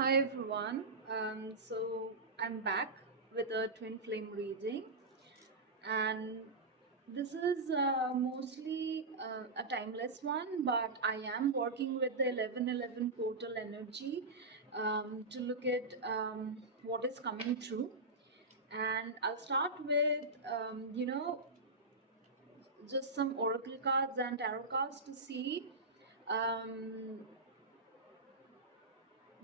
Hi everyone. So I'm back with a twin flame reading, and this is mostly a timeless one, but I am working with the 1111 portal energy to look at what is coming through. And I'll start with, just some oracle cards and tarot cards to see. Um,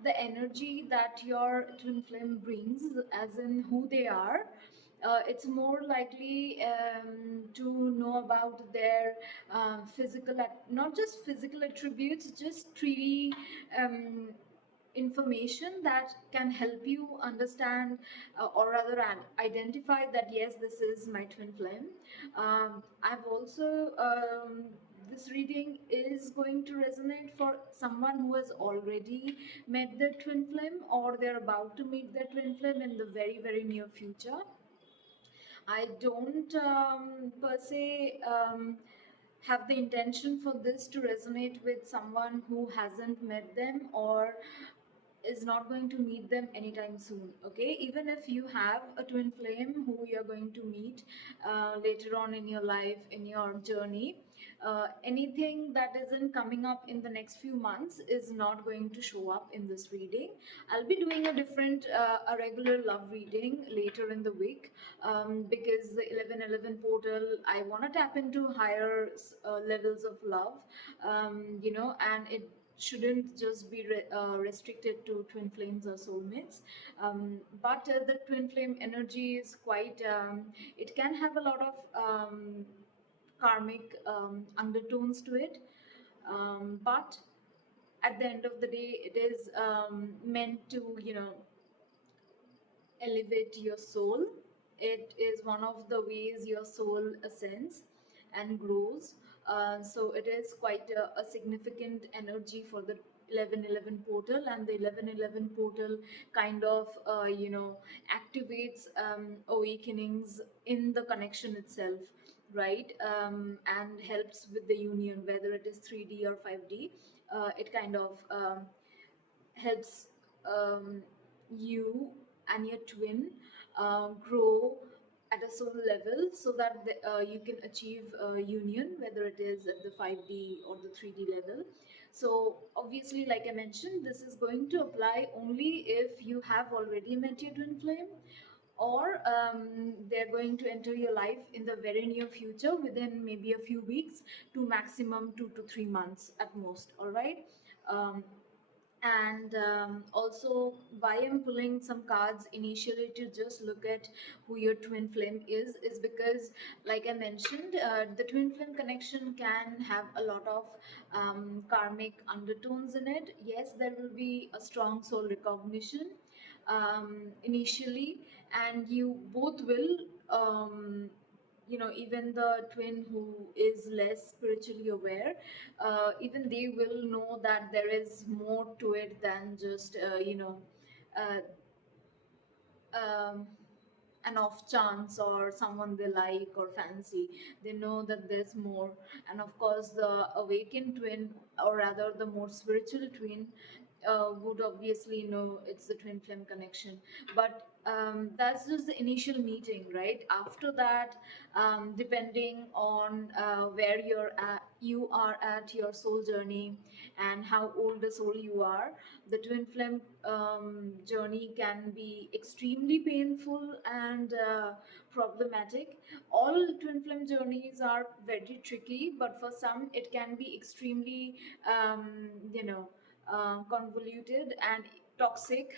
the energy that your twin flame brings, as in who they are. It's more likely to know about their not just physical attributes, just 3D um, information that can help you understand, or rather identify that yes, this is my twin flame. I've also This reading is going to resonate for someone who has already met their twin flame, or they're about to meet their twin flame in the very very near future. I don't per se have the intention for this to resonate with someone who hasn't met them or is not going to meet them anytime soon. Okay, even if you have a twin flame who you're going to meet later on in your life, in your journey, anything that isn't coming up in the next few months is not going to show up in this reading. I'll be doing a different a regular love reading later in the week, because the 1111 portal, I want to tap into higher levels of love, and it shouldn't just be restricted to twin flames or soulmates. But the twin flame energy is quite, it can have a lot of karmic undertones to it. But at the end of the day, it is meant to, elevate your soul. It is one of the ways your soul ascends and grows. So it is quite a significant energy for the 1111 portal, and the 1111 portal kind of, activates awakenings in the connection itself, right? And helps with the union, whether it is 3D or 5D. It kind of helps you and your twin grow at a soul level, so that you can achieve union, whether it is at the 5D or the 3D level. So obviously, like I mentioned, this is going to apply only if you have already met your twin flame, or they're going to enter your life in the very near future, within maybe a few weeks to maximum 2 to 3 months at most. All right. um, and Also, why I'm pulling some cards initially to just look at who your twin flame is because, like I mentioned, the twin flame connection can have a lot of karmic undertones in it. Yes, there will be a strong soul recognition initially, and you both will, even the twin who is less spiritually aware, even they will know that there is more to it than just, uh, um, an off chance or someone they like or fancy. They know that there's more. And of course, the awakened twin, or rather the more spiritual twin, would obviously know it's the twin flame connection. But that's just the initial meeting, right? After that, depending on where you are at your soul journey, and how old a soul you are, the twin flame journey can be extremely painful and problematic. All twin flame journeys are very tricky, but for some it can be extremely, convoluted and toxic,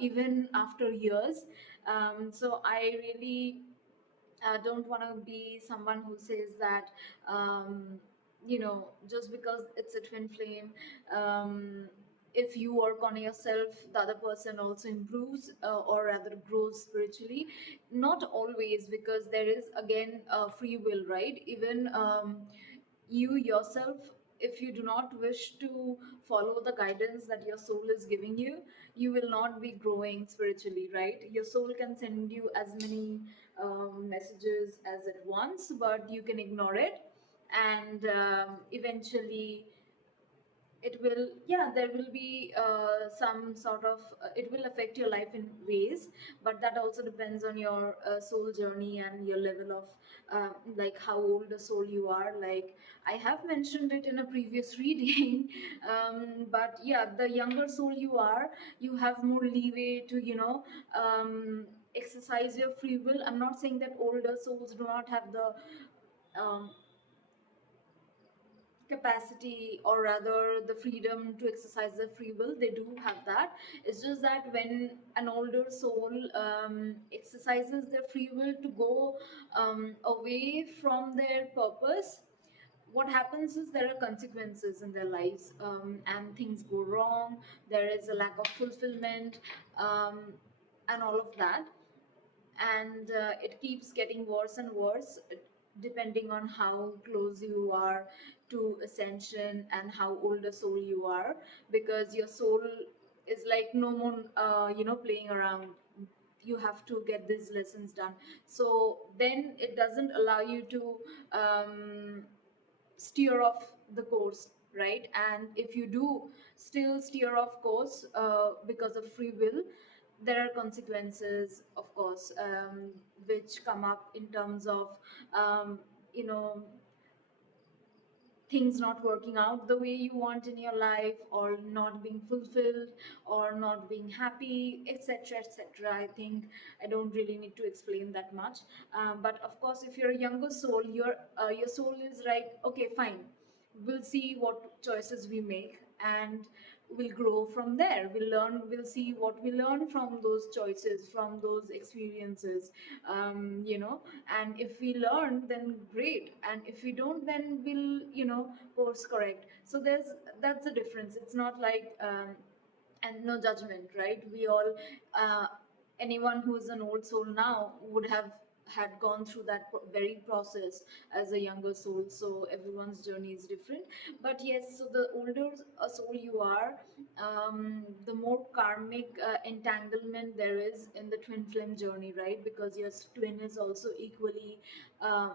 even after years. So I really don't want to be someone who says that, just because it's a twin flame, um, if you work on yourself, the other person also improves, or rather grows spiritually. Not always, because there is again free will, right? Even you yourself, if you do not wish to follow the guidance that your soul is giving you, you will not be growing spiritually, right? Your soul can send you as many messages as at once, but you can ignore it, and eventually it will, yeah, there will be some sort of it will affect your life in ways, but that also depends on your soul journey and your level of like how old a soul you are. Like I have mentioned it in a previous reading, but yeah, the younger soul you are, you have more leeway to, you know, exercise your free will. I'm not saying that older souls do not have the capacity, or rather the freedom to exercise their free will. They do have that. It's just that when an older soul exercises their free will to go away from their purpose, what happens is there are consequences in their lives, and things go wrong. There is a lack of fulfillment, and all of that, and it keeps getting worse and worse depending on how close you are to ascension and how old a soul you are, because your soul is like no more you know, playing around. You have to get these lessons done, so then it doesn't allow you to steer off the course, right? And if you do still steer off course because of free will, there are consequences, of course, which come up in terms of you know, things not working out the way you want in your life, or not being fulfilled, or not being happy, etc., etc. I think I don't really need to explain that much. But of course, if you're a younger soul, your soul is like, okay, fine, we'll see what choices we make, and we'll grow from there. We'll see what we learn from those choices, from those experiences, you know. And if we learn, then great, and if we don't, then we'll, you know, course correct. So that's the difference. It's not like and no judgment, right? We all anyone who's an old soul now would have had gone through that very process as a younger soul, so everyone's journey is different. But yes, so the older a soul you are, the more karmic entanglement there is in the twin flame journey, right? Because your twin is also equally um,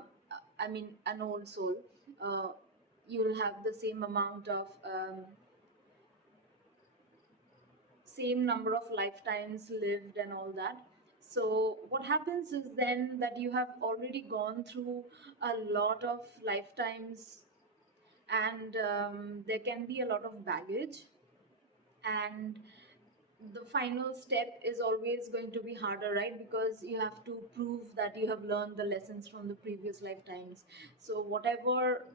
I mean an old soul. uh, you'll have the same amount of same number of lifetimes lived and all that. So what happens is then that you have already gone through a lot of lifetimes, and there can be a lot of baggage, and the final step is always going to be harder, right? Because you have to prove that you have learned the lessons from the previous lifetimes. So whatever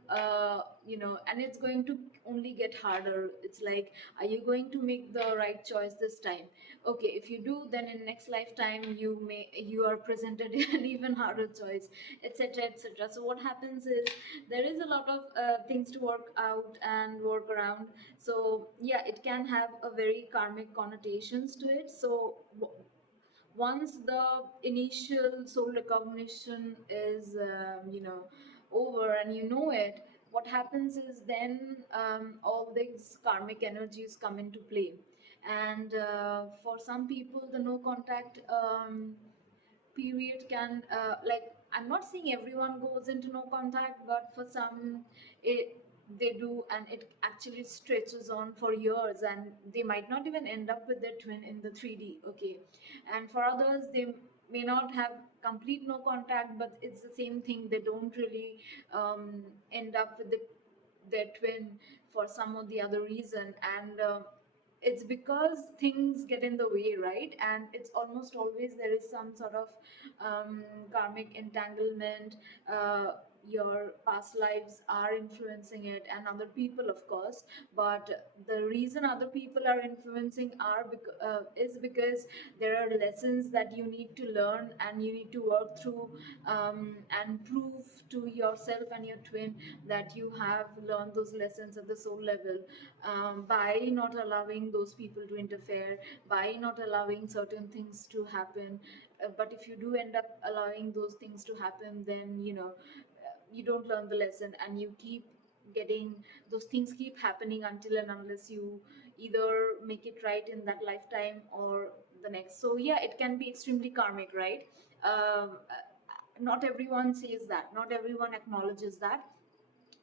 you know, and it's going to only get harder. It's like, are you going to make the right choice this time? Okay, if you do, then in next lifetime you are presented an even harder choice, etc., etc. So what happens is there is a lot of things to work out and work around. So yeah, it can have a very karmic connotations to it. So once the initial soul recognition is you know, over, and you know it, what happens is then all these karmic energies come into play. And for some people, the no contact period can like, I'm not saying everyone goes into no contact, but for some it they do, and it actually stretches on for years, and they might not even end up with their twin in the 3D. Okay, and for others, they may not have complete no contact, but it's the same thing. They don't really end up with their twin for some or the other reason. And it's because things get in the way, right? And it's almost always there is some sort of karmic entanglement. Your past lives are influencing it, and other people, of course. But the reason other people are influencing is because there are lessons that you need to learn, and you need to work through, and prove to yourself and your twin that you have learned those lessons at the soul level, by not allowing those people to interfere, by not allowing certain things to happen. But if you do end up allowing those things to happen, then you know, you don't learn the lesson, and you keep getting those things keep happening until and unless you either make it right in that lifetime or the next. So yeah, it can be extremely karmic, right? Not everyone says that, not everyone acknowledges that.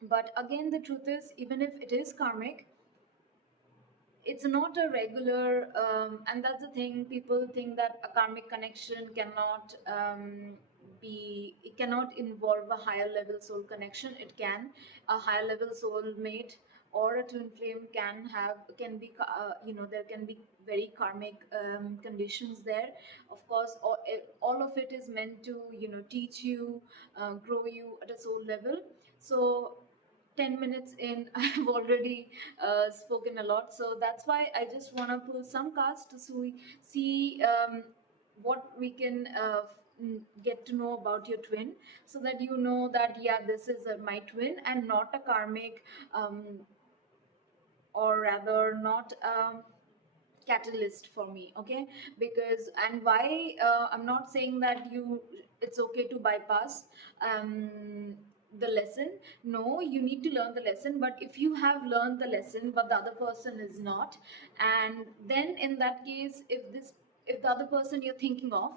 But again, the truth is, even if it is karmic, it's not a regular, and that's the thing, people think that a karmic connection cannot be, it cannot involve a higher level soul connection. It can, a higher level soul mate or a twin flame can be there can be very karmic conditions there. Of course, all of it is meant to teach you, grow you at a soul level. So 10 minutes in, I've already spoken a lot, so that's why I just want to pull some cards to see what we can get to know about your twin, so that you know that yeah, this is my twin and not a karmic, um, or rather not catalyst for me. Okay, because and why I'm not saying that it's okay to bypass um, the lesson. No, you need to learn the lesson, but if you have learned the lesson but the other person is not, and then in that case, if the other person you're thinking of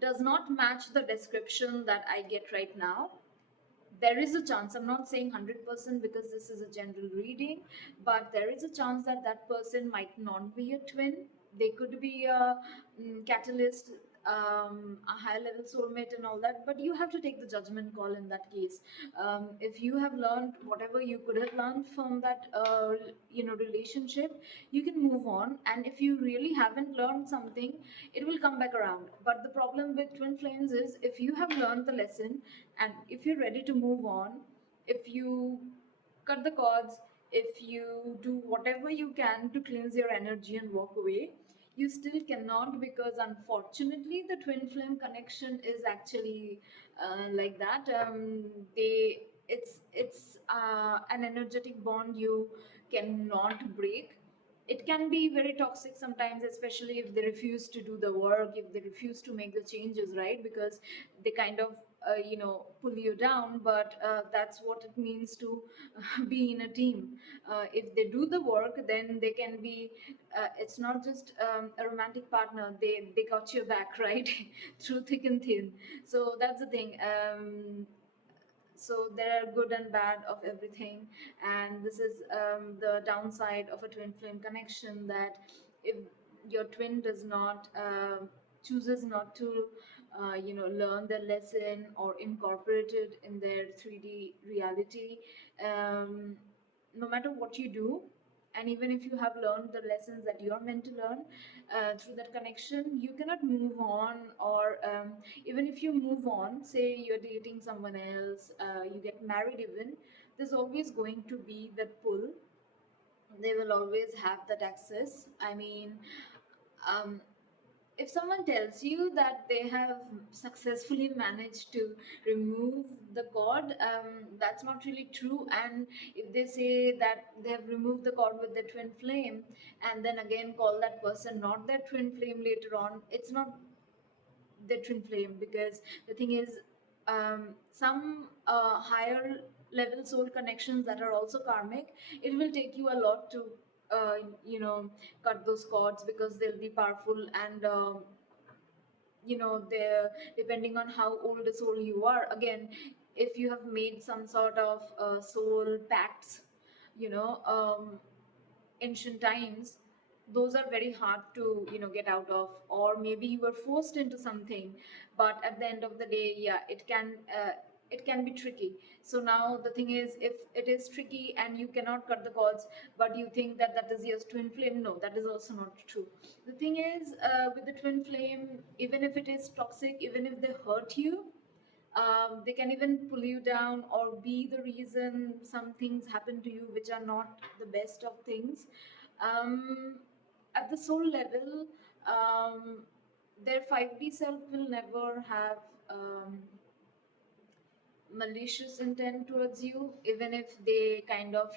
does not match the description that I get right now, there is a chance, I'm not saying 100% because this is a general reading, but there is a chance that that person might not be a twin. They could be a catalyst, a high level soulmate and all that, but you have to take the judgment call in that case. If you have learned whatever you could have learned from that relationship, you can move on, and if you really haven't learned something, it will come back around. But the problem with twin flames is, if you have learned the lesson and if you're ready to move on, if you cut the cords, if you do whatever you can to cleanse your energy and walk away, you still cannot, because unfortunately the twin flame connection is actually like that. It's an energetic bond you cannot break. It can be very toxic sometimes, especially if they refuse to do the work, if they refuse to make the changes, right? Because they kind of pull you down, but that's what it means to be in a team. If they do the work, then they can be, it's not just a romantic partner, they got your back, right? Through thick and thin. So that's the thing. So there are good and bad of everything, and this is the downside of a twin flame connection, that if your twin does not chooses not to learn the lesson or incorporate it in their 3D reality, um, no matter what you do, and even if you have learned the lessons that you're meant to learn through that connection, you cannot move on. Or even if you move on, say you're dating someone else, you get married even, there's always going to be that pull. They will always have that access. I mean, um, if someone tells you that they have successfully managed to remove the cord, that's not really true. And if they say that they have removed the cord with the twin flame, and then again call that person not their twin flame later on, it's not the twin flame. Because the thing is, some higher level soul connections that are also karmic, it will take you a lot to uh, you know cut those cords, because they'll be powerful. And they're depending on how old a soul you are. Again, if you have made some sort of soul pacts, you know um, ancient times, those are very hard to get out of. Or maybe you were forced into something, but at the end of the day, yeah, it can be tricky. So now the thing is, if it is tricky and you cannot cut the cords, but you think that that is your twin flame, no, that is also not true. The thing is, with the twin flame, even if it is toxic, even if they hurt you, they can even pull you down or be the reason some things happen to you which are not the best of things. Um, at the soul level, um, their 5D self will never have malicious intent towards you, even if they kind of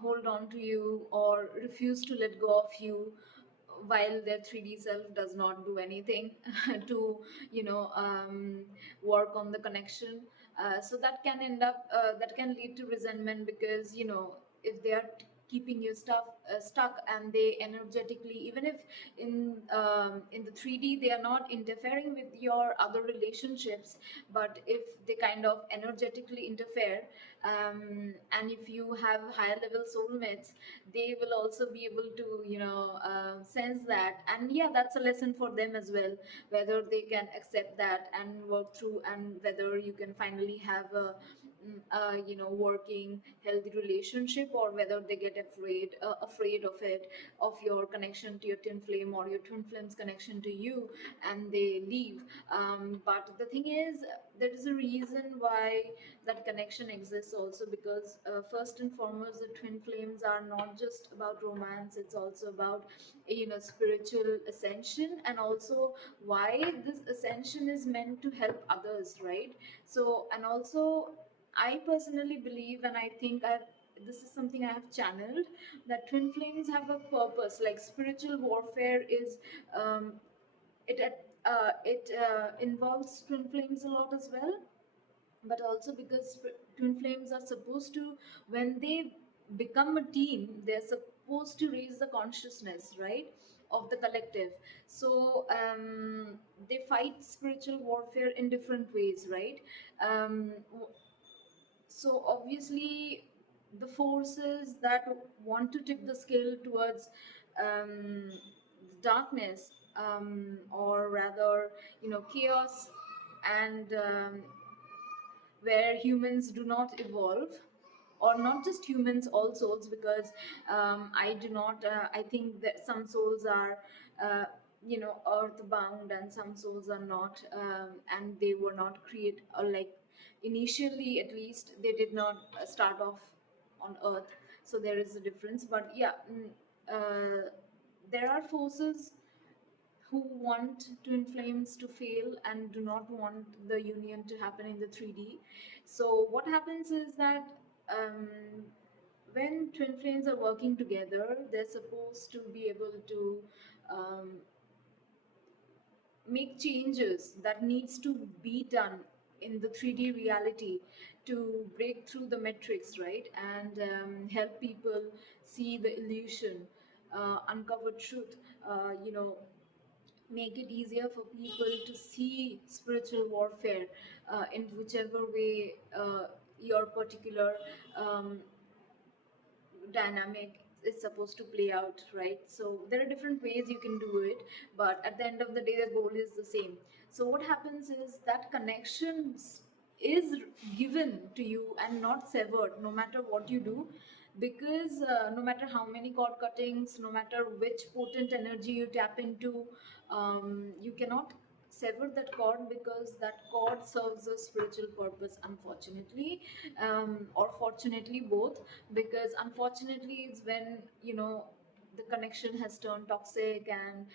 hold on to you or refuse to let go of you, while their 3D self does not do anything to work on the connection. So that can end up that can lead to resentment, because if they are keeping you stuck, and they energetically, even if in the 3D they are not interfering with your other relationships, but if they kind of energetically interfere, and if you have higher level soulmates, they will also be able to sense that. And yeah, that's a lesson for them as well, whether they can accept that and work through, and whether you can finally have a working healthy relationship, or whether they get afraid of it, of your connection to your twin flame, or your twin flame's connection to you, and they leave. But the thing is, there is a reason why that connection exists also, because first and foremost, the twin flames are not just about romance, it's also about spiritual ascension, and also why this ascension is meant to help others, right? So, and also, I personally believe, and I think this is something I have channeled, that twin flames have a purpose. Like spiritual warfare is, it involves twin flames a lot as well, but also because twin flames are supposed to, when they become a team, they're supposed to raise the consciousness, right, of the collective. So they fight spiritual warfare in different ways, right? um, so obviously, the forces that want to tip the scale towards darkness, or rather, chaos, and where humans do not evolve, or not just humans, all souls, because I do not I think that some souls are earthbound, and some souls are not, and they were not created, or like initially at least they did not start off on earth. So there is a difference, but yeah, there are forces who want twin flames to fail and do not want the union to happen in the 3D. So what happens is that, um, when twin flames are working together, they're supposed to be able to um, make changes that needs to be done in the 3D reality to break through the matrix, right? And help people see the illusion, uncover truth, make it easier for people to see spiritual warfare in whichever way your particular um, dynamic is supposed to play out, right? So there are different ways you can do it, but at the end of the day, the goal is the same. So what happens is that connections is given to you and not severed, no matter what you do, because no matter how many cord cuttings, no matter which potent energy you tap into, you cannot sever that cord, because that cord serves a spiritual purpose, unfortunately, or fortunately, both. Because unfortunately, it's when the connection has turned toxic, and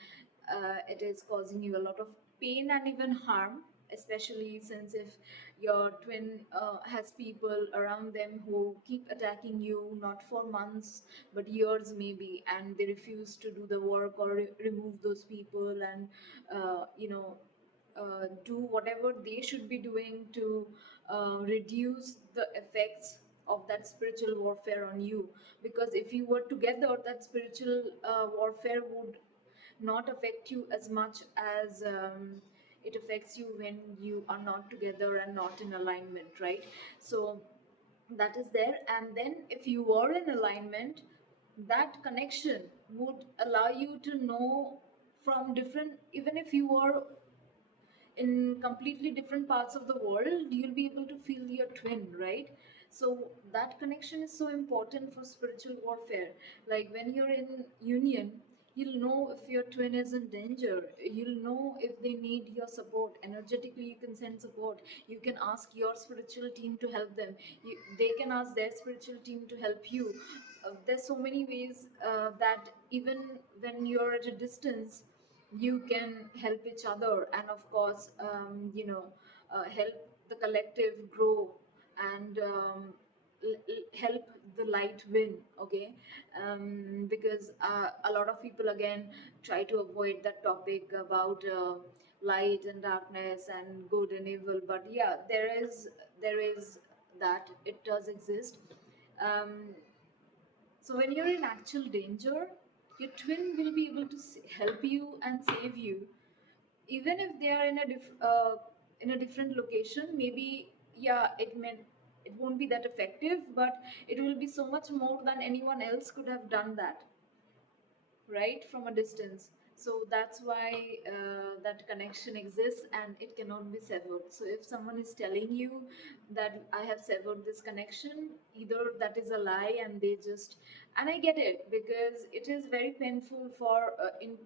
it is causing you a lot of pain and even harm, especially since if your twin has people around them who keep attacking you, not for months but years maybe, and they refuse to do the work, or remove those people, and do whatever they should be doing to reduce the effects of that spiritual warfare on you. Because if you were together, that spiritual warfare would not affect you as much as it affects you when you are not together and not in alignment, right? So that is there. And then if you are in alignment, that connection would allow you to know from different, even if you are in completely different parts of the world, you'll be able to feel your twin, right? So that connection is so important for spiritual warfare. Like when you're in union, you'll know if your twin is in danger, you'll know if they need your support energetically. You can send support, you can ask your spiritual team to help them, they can ask their spiritual team to help you. There's so many ways that even when you're at a distance, you can help each other, and of course, help the collective grow, and help the light win. Okay. Because a lot of people again try to avoid that topic about light and darkness and good and evil, but yeah, there is that, it does exist. um, So when you're in actual danger, your twin will be able to help you and save you, even if they are in a different location. Maybe, yeah, it won't be that effective, but it will be so much more than anyone else could have done that, right, from a distance. So that's why that connection exists and it cannot be severed. So if someone is telling you that I have severed this connection, either that is a lie and they just, and I get it, because it is very painful for in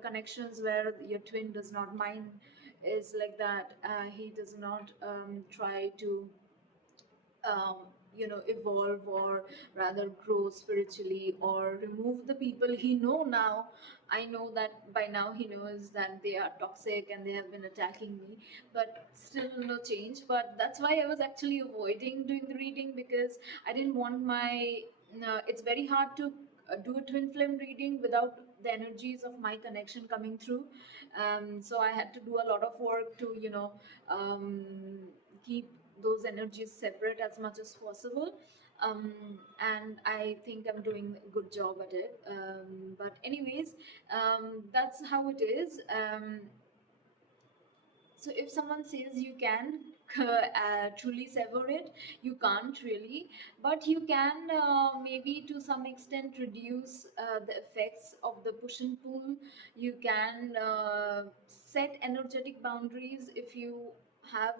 connections where your twin does not mind, is like that, he does not try to um, evolve or rather grow spiritually or remove the people he know now. I know that by now he knows that they are toxic and they have been attacking me, but still no change. But that's why I was actually avoiding doing the reading, because I didn't want my no, it's very hard to do a twin flame reading without the energies of my connection coming through. So I had to do a lot of work to um, keep those energies separate as much as possible. um, and I think I'm doing a good job at it. But anyways, that's how it is. So if someone says you can truly sever it, you can't really, but you can maybe to some extent reduce the effects of the push and pull. You can set energetic boundaries if you have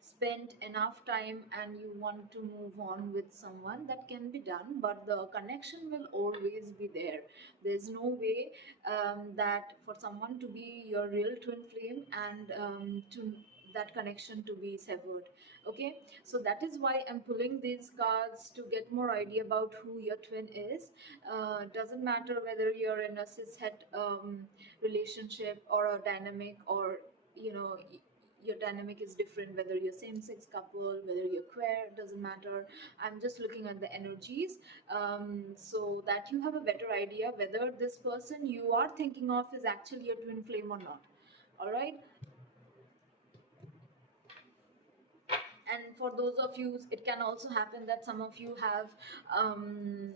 spent enough time and you want to move on with someone. That can be done, but the connection will always be there. There's no way that for someone to be your real twin flame and to that connection to be severed. Okay, so that is why I'm pulling these cards to get more idea about who your twin is. Doesn't matter whether you're in a cishet relationship or a dynamic, or your dynamic is different, whether you're same sex couple, whether you're queer, doesn't matter. I'm just looking at the energies, so that you have a better idea whether this person you are thinking of is actually your twin flame or not. All right. And for those of you, it can also happen that some of you have um,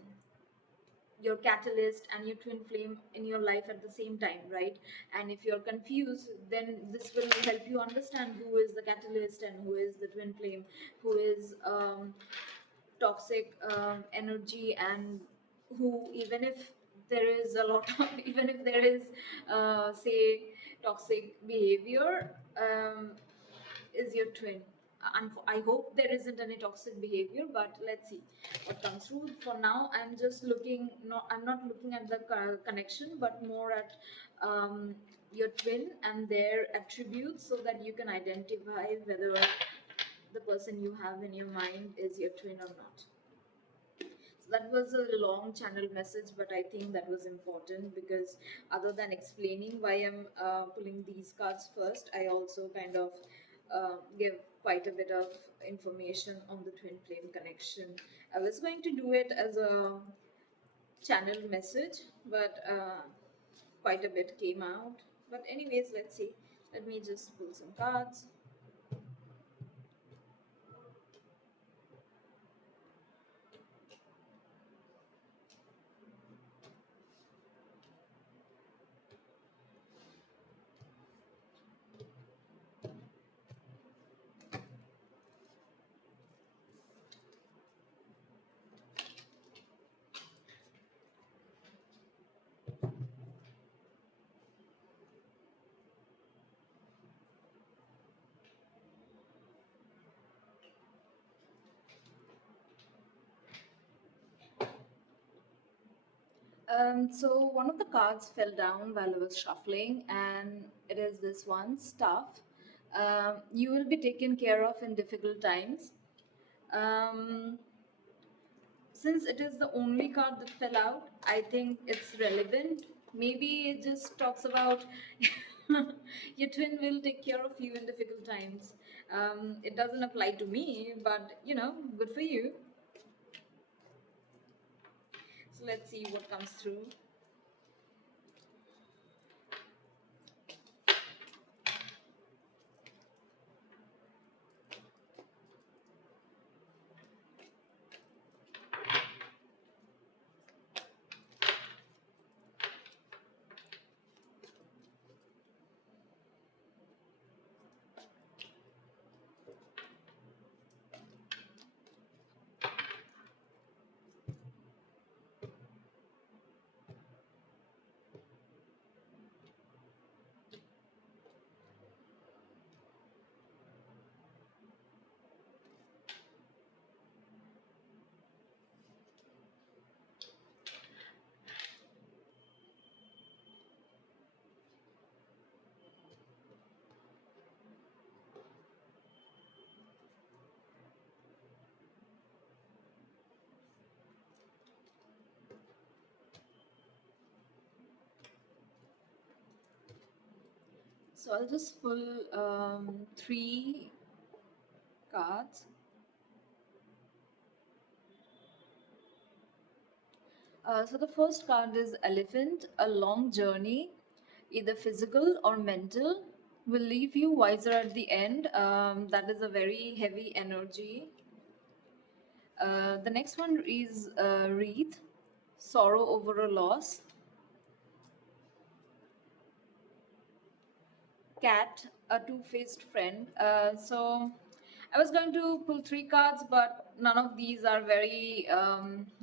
your catalyst and your twin flame in your life at the same time, right? And if you're confused, then this will help you understand who is the catalyst and who is the twin flame, who is toxic energy, and who, even if there is a lot of even if there is say toxic behavior, is your twin. I hope there isn't any toxic behavior, but let's see what comes through. For now, I'm just looking. No, I'm not looking at the connection, but more at your twin and their attributes, so that you can identify whether the person you have in your mind is your twin or not. So that was a long channel message, but I think that was important, because other than explaining why I'm pulling these cards first, I also kind of give quite a bit of information on the twin flame connection. I was going to do it as a channel message, but quite a bit came out. But anyways, let's see. Let me just pull some cards. So one of the cards fell down while I was shuffling, and it is this one, stuff. You will be taken care of in difficult times. Um, since it is the only card that fell out, I think it's relevant. Maybe it just talks about your twin will take care of you in difficult times. It doesn't apply to me, but good for you. So let's see what comes through. So I'll just pull three cards. So the first card is Elephant. A long journey, either physical or mental, will leave you wiser at the end. That is a very heavy energy. The next one is Wreath. Sorrow over a loss. Cat, a two-faced friend. So I was going to pull three cards, but none of these are very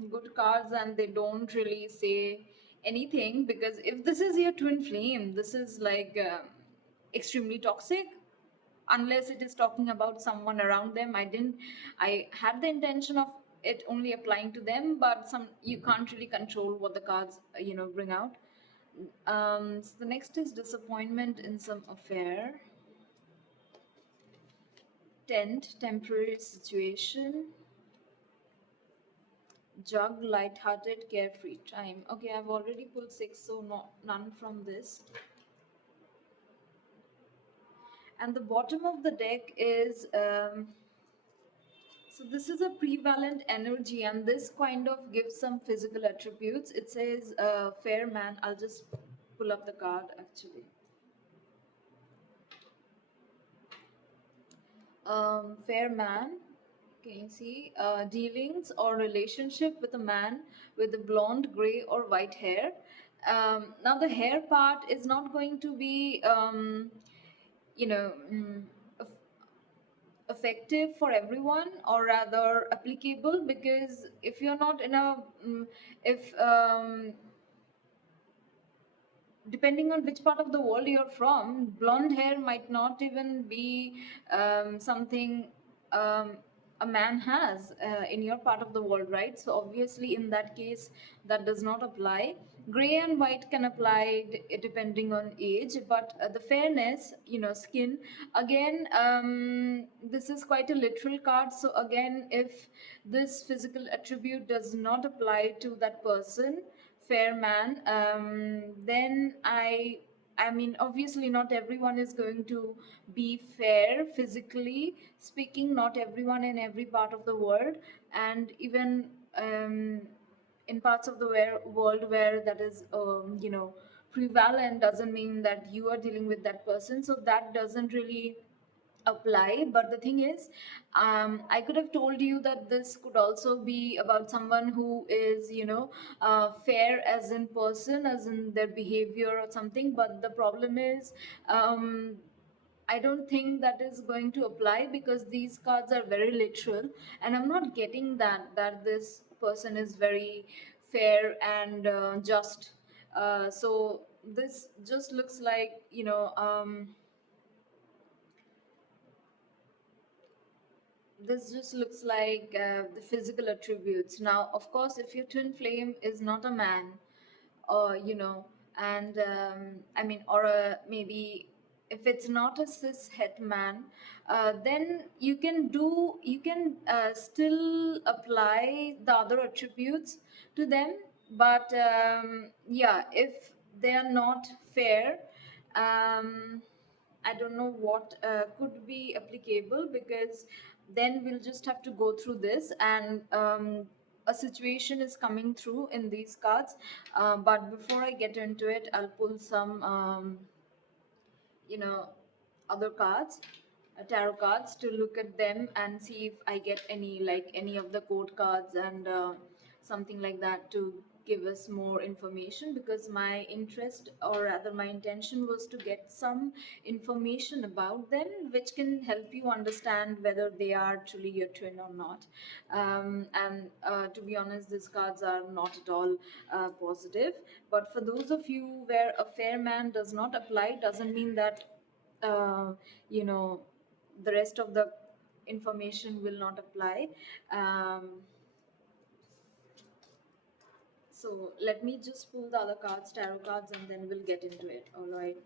good cards, and they don't really say anything, because if this is your twin flame, this is like extremely toxic. Unless it is talking about someone around them, I had the intention of it only applying to them, but some you can't really control what the cards bring out. So the next is disappointment in some affair. Tent, temporary situation. Jug, light-hearted, carefree time. Okay, I've already pulled six, so none from this. And the bottom of the deck is so this is a prevalent energy, and this kind of gives some physical attributes. It says fair man. I'll just pull up the card actually. Fair man. Can you see dealings or relationship with a man with blonde, gray, or white hair? Now the hair part is not going to be, you know, eff- effective for everyone, or rather applicable, because if you're not in a, if depending on which part of the world you're from, blonde hair might not even be something a man has in your part of the world, right? So obviously, in that case, that does not apply. Gray and white can apply depending on age, but the fairness, skin. Again, this is quite a literal card. So again, if this physical attribute does not apply to that person, fair man, then I mean, obviously not everyone is going to be fair physically speaking, not everyone in every part of the world, and even in parts of the world where that is prevalent, doesn't mean that you are dealing with that person, so that doesn't really apply. But the thing is, I could have told you that this could also be about someone who is fair as in person, as in their behavior or something, but the problem is, I don't think that is going to apply, because these cards are very literal, and I'm not getting that this person is very fair and just. So this just looks like, this just looks like the physical attributes. Now, of course, if your twin flame is not a man, or and I mean, or maybe if it's not a cis het man, then you can still apply the other attributes to them. But yeah, if they are not fair, um, I don't know what could be applicable, because then we'll just have to go through this, and a situation is coming through in these cards. But before I get into it, I'll pull some, you know, other cards, tarot cards, to look at them and see if I get any, like any of the code cards and something like that, to give us more information, because my interest, or rather my intention, was to get some information about them which can help you understand whether they are truly your twin or not. And to be honest, these cards are not at all positive. But for those of you where a fair man does not apply, doesn't mean that uh, you know the rest of the information will not apply. So let me just pull the other cards, tarot cards, and then we'll get into it. All right.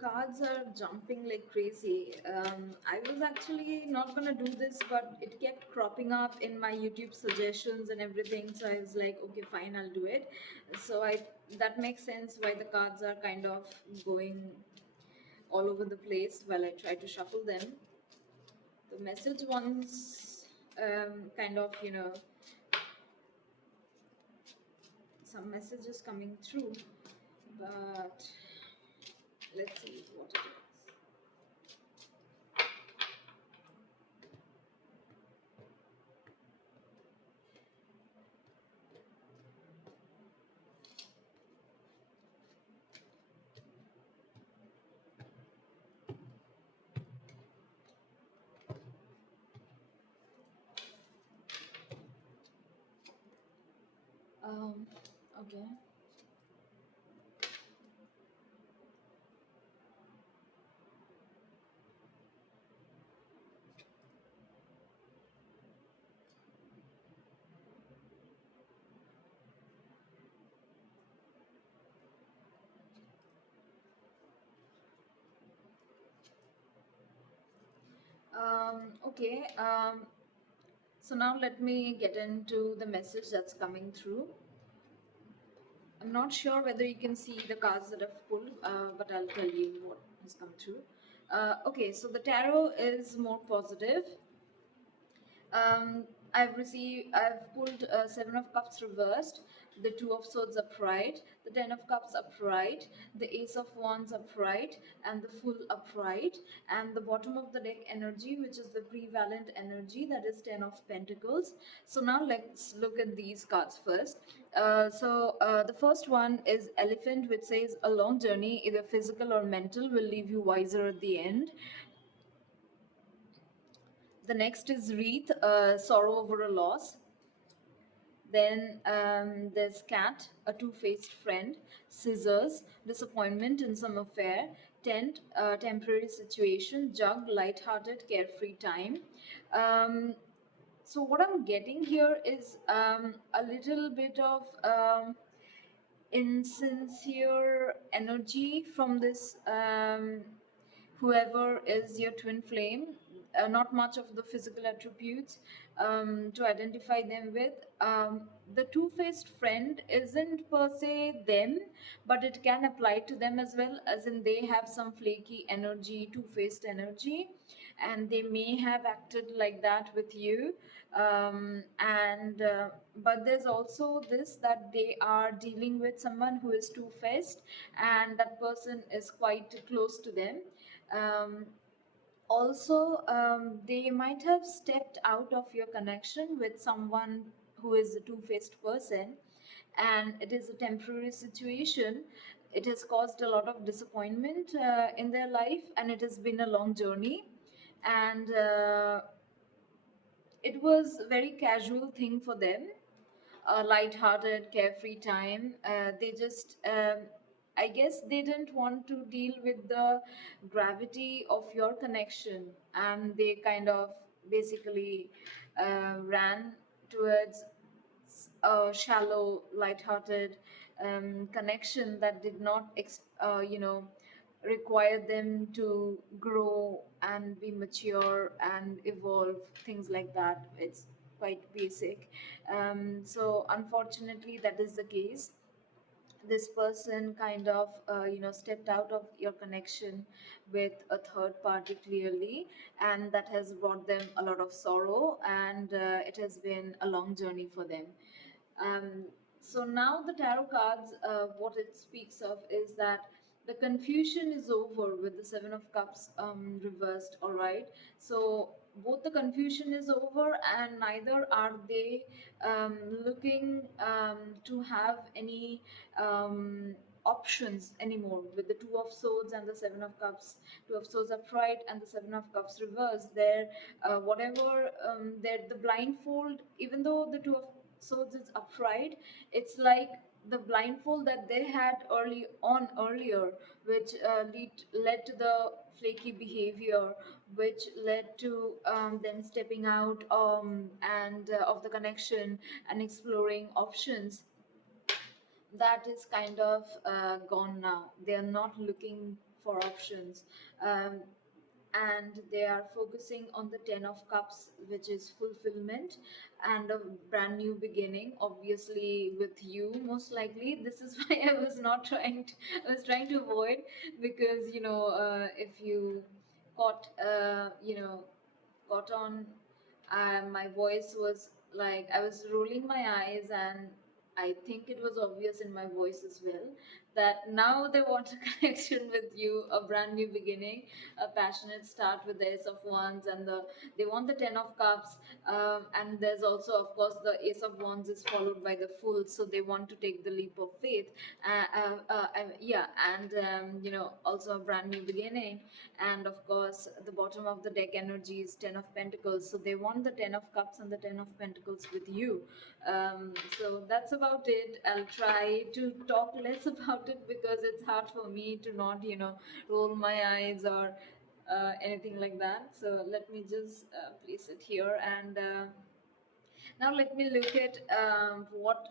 cards are jumping like crazy. I was actually not gonna do this, but it kept cropping up in my YouTube suggestions and everything. So I was like, okay, fine, I'll do it. So I that makes sense why the cards are kind of going all over the place while I try to shuffle them. The message ones, kind of, some messages coming through, but let's see what it is. Okay. Okay. So now let me get into the message that's coming through. I'm not sure whether you can see the cards that I've pulled, but I'll tell you what has come through. Okay, so the tarot is more positive. I've pulled Seven of Cups reversed, the Two of Swords upright, the Ten of Cups upright, the Ace of Wands upright, and the Full upright, and the bottom of the deck energy, which is the prevalent energy, that is Ten of Pentacles. So now let's look at these cards first. The first one is Elephant, which says a long journey, either physical or mental, will leave you wiser at the end. The next is Wreath, sorrow over a loss. Then there's Cat, a two-faced friend. Scissors, disappointment in some affair. Tent, temporary situation. Jug, light-hearted, carefree time. Um, so what I'm getting here is a little bit of insincere energy from this whoever is your twin flame. Not much of the physical attributes to identify them with. The two-faced friend isn't per se them, but it can apply to them as well, as in they have some flaky energy, two-faced energy, and they may have acted like that with you. And But there's also this, that they are dealing with someone who is two-faced, and that person is quite close to them. um, Also, they might have stepped out of your connection with someone who is a two-faced person, and it is a temporary situation. It has caused a lot of disappointment in their life, and it has been a long journey. And it was a very casual thing for them, a light-hearted, carefree time. They just, I guess, they didn't want to deal with the gravity of your connection, and they kind of basically ran towards a shallow, light-hearted connection that did not, require them to grow and be mature and evolve, things like that. It's quite basic. So unfortunately, that is the case. This person kind of stepped out of your connection with a third party, clearly, and that has brought them a lot of sorrow, and it has been a long journey for them. um, so now the tarot cards, what it speaks of is that the confusion is over with the Seven of Cups reversed. All right. So both the confusion is over, and neither are they looking to have any options anymore with the Two of Swords and the Seven of Cups. Two of Swords upright and the Seven of Cups reversed. There, whatever, there, the blindfold, even though the Two of Swords is upright, it's like the blindfold that they had earlier, which led to the flaky behavior, which led to them stepping out and of the connection and exploring options. That is kind of gone now. They are not looking for options. um, and they are focusing on the 10 of cups, which is fulfillment and a brand new beginning, obviously with you most likely. This is why I was not trying to, I was trying to avoid, because if you caught got on, my voice was like, I was rolling my eyes, and I think it was obvious in my voice as well that now they want a connection with you, a brand new beginning, a passionate start with the Ace of Wands, and they want the Ten of Cups, and there's also, of course, the Ace of Wands is followed by the Fool, so they want to take the leap of faith. Yeah, and also a brand new beginning, and of course the bottom of the deck energy is 10 of Pentacles, so they want the 10 of Cups and the 10 of Pentacles with you. So that's about it. I'll try to talk less about it because it's hard for me to not roll my eyes or anything like that. So let me just place it here, and now let me look at what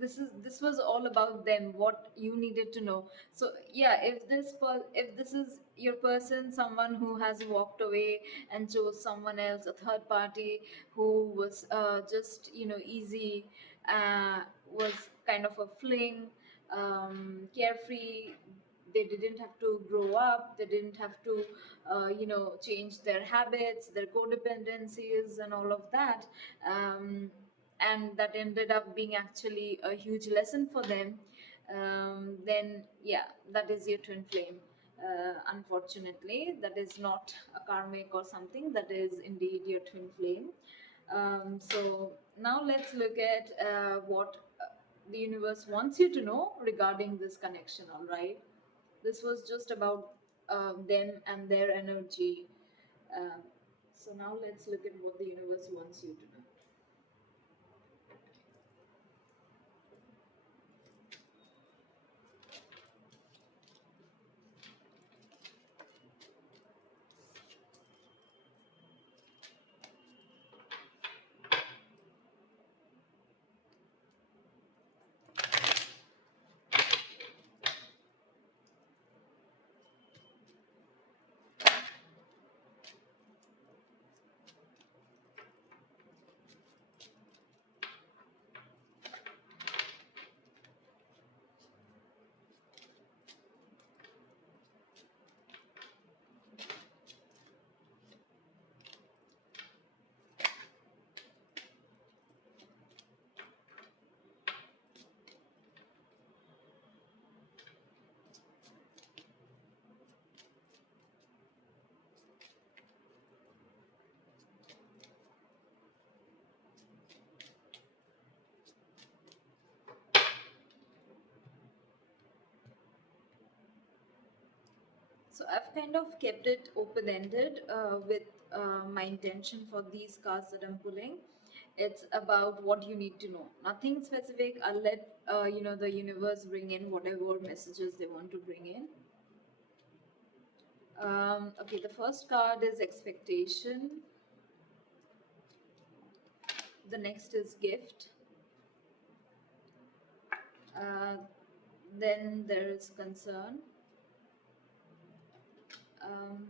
this was all about them, what you needed to know. So yeah, if this is your person, someone who has walked away and chose someone else, a third party who was just easy, uh, was kind of a fling, carefree. They didn't have to grow up, they didn't have to change their habits, their codependencies and all of that. And that ended up being actually a huge lesson for them. Then yeah, that is your twin flame. Unfortunately, that is not a karmic or something, that is indeed your twin flame. So now let's look at what the universe wants you to know regarding this connection. All right, this was just about them and their energy. um, so now let's look at what the universe wants you to know. So I've kind of kept it open ended with my intention for these cards that I'm pulling. It's about what you need to know. Nothing specific. I'll let the universe bring in whatever messages they want to bring in. Okay, the first card is expectation. The next is gift. Uh, then there is concern. Um,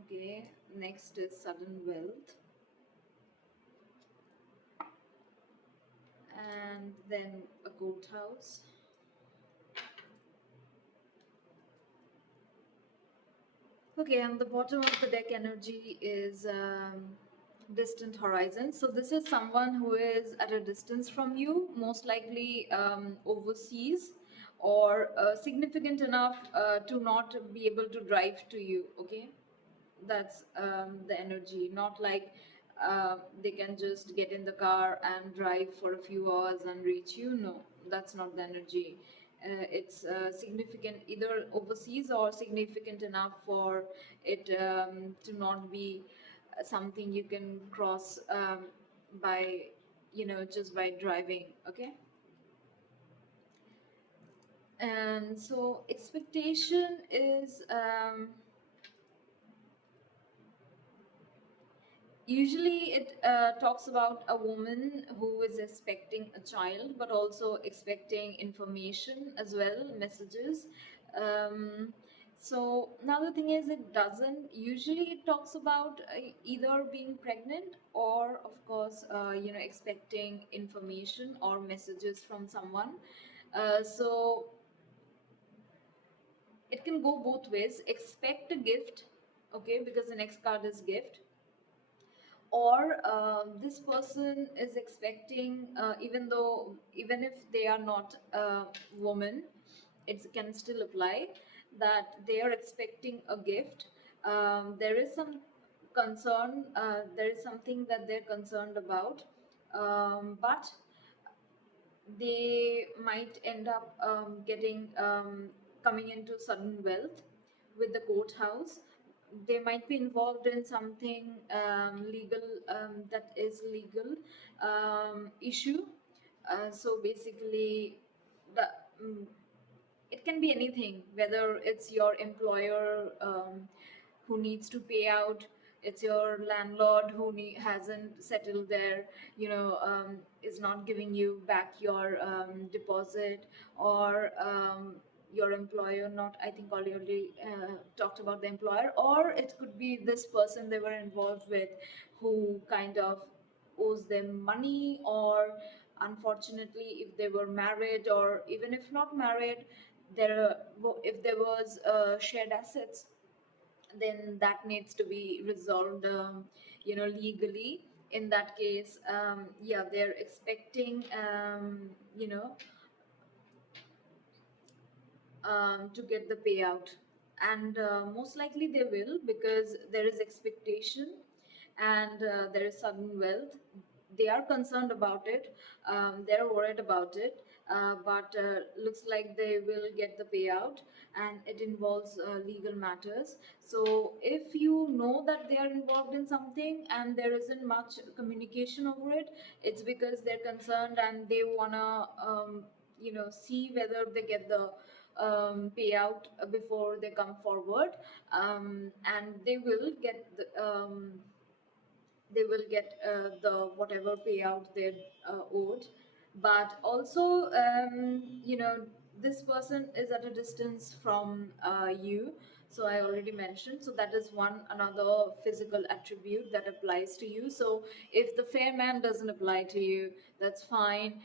okay, next is sudden wealth. And then a goat house. Okay, and the bottom of the deck energy is distant horizon. So this is someone who is at a distance from you, most likely overseas, or significant enough to not be able to drive to you. Okay, that's the energy. Not like they can just get in the car and drive for a few hours and reach you. No, that's not the energy. It's significant, either overseas or significant enough for it to not be something you can cross by just by driving. Okay, and so expectation is usually it talks about a woman who is expecting a child, but also expecting information as well, messages. Um, So now the thing is, it doesn't usually, it talks about either being pregnant or of course expecting information or messages from someone. So it can go both ways. Expect a gift, okay, because the next card is gift, or this person is expecting, even if they are not a woman, it can still apply, that they are expecting a gift. There is some concern, there is something that they're concerned about, but they might end up getting coming into sudden wealth with the courthouse. They might be involved in something legal, that is legal issue. So basically, the mm, it can be anything, whether it's your employer who needs to pay out, it's your landlord who hasn't settled their, is not giving you back your deposit, or your employer not, I think already talked about the employer, or it could be this person they were involved with who kind of owes them money, or unfortunately if they were married, or even if not married, if there was shared assets, then that needs to be resolved, legally. In that case, yeah, they're expecting, to get the payout, and most likely they will, because there is expectation, and there is sudden wealth. They are concerned about it, they're worried about it, but looks like they will get the payout, and it involves legal matters. So if you know that they are involved in something and there isn't much communication over it, it's because they're concerned and they wanna see whether they get the payout before they come forward, and they will get the whatever payout they're owed. But also, this person is at a distance from you, so I already mentioned, so that is one another physical attribute that applies to you. So if the fair man doesn't apply to you, that's fine.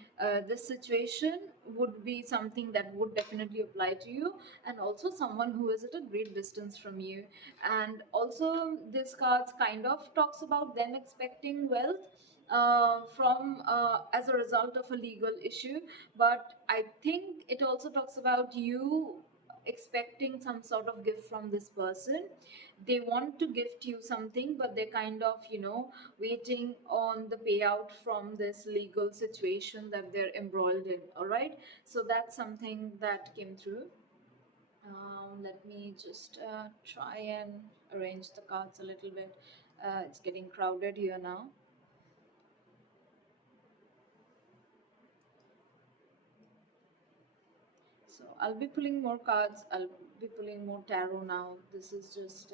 This situation would be something that would definitely apply to you, and also someone who is at a great distance from you. And also this cards kind of talks about them expecting wealth from as a result of a legal issue, but I think it also talks about you expecting some sort of gift from this person. They want to gift you something, but they're kind of waiting on the payout from this legal situation that they're embroiled in. All right, so that's something that came through. Let me just try and arrange the cards a little bit. It's getting crowded here now. So I'll be pulling more cards. I'll be pulling more tarot now. This is just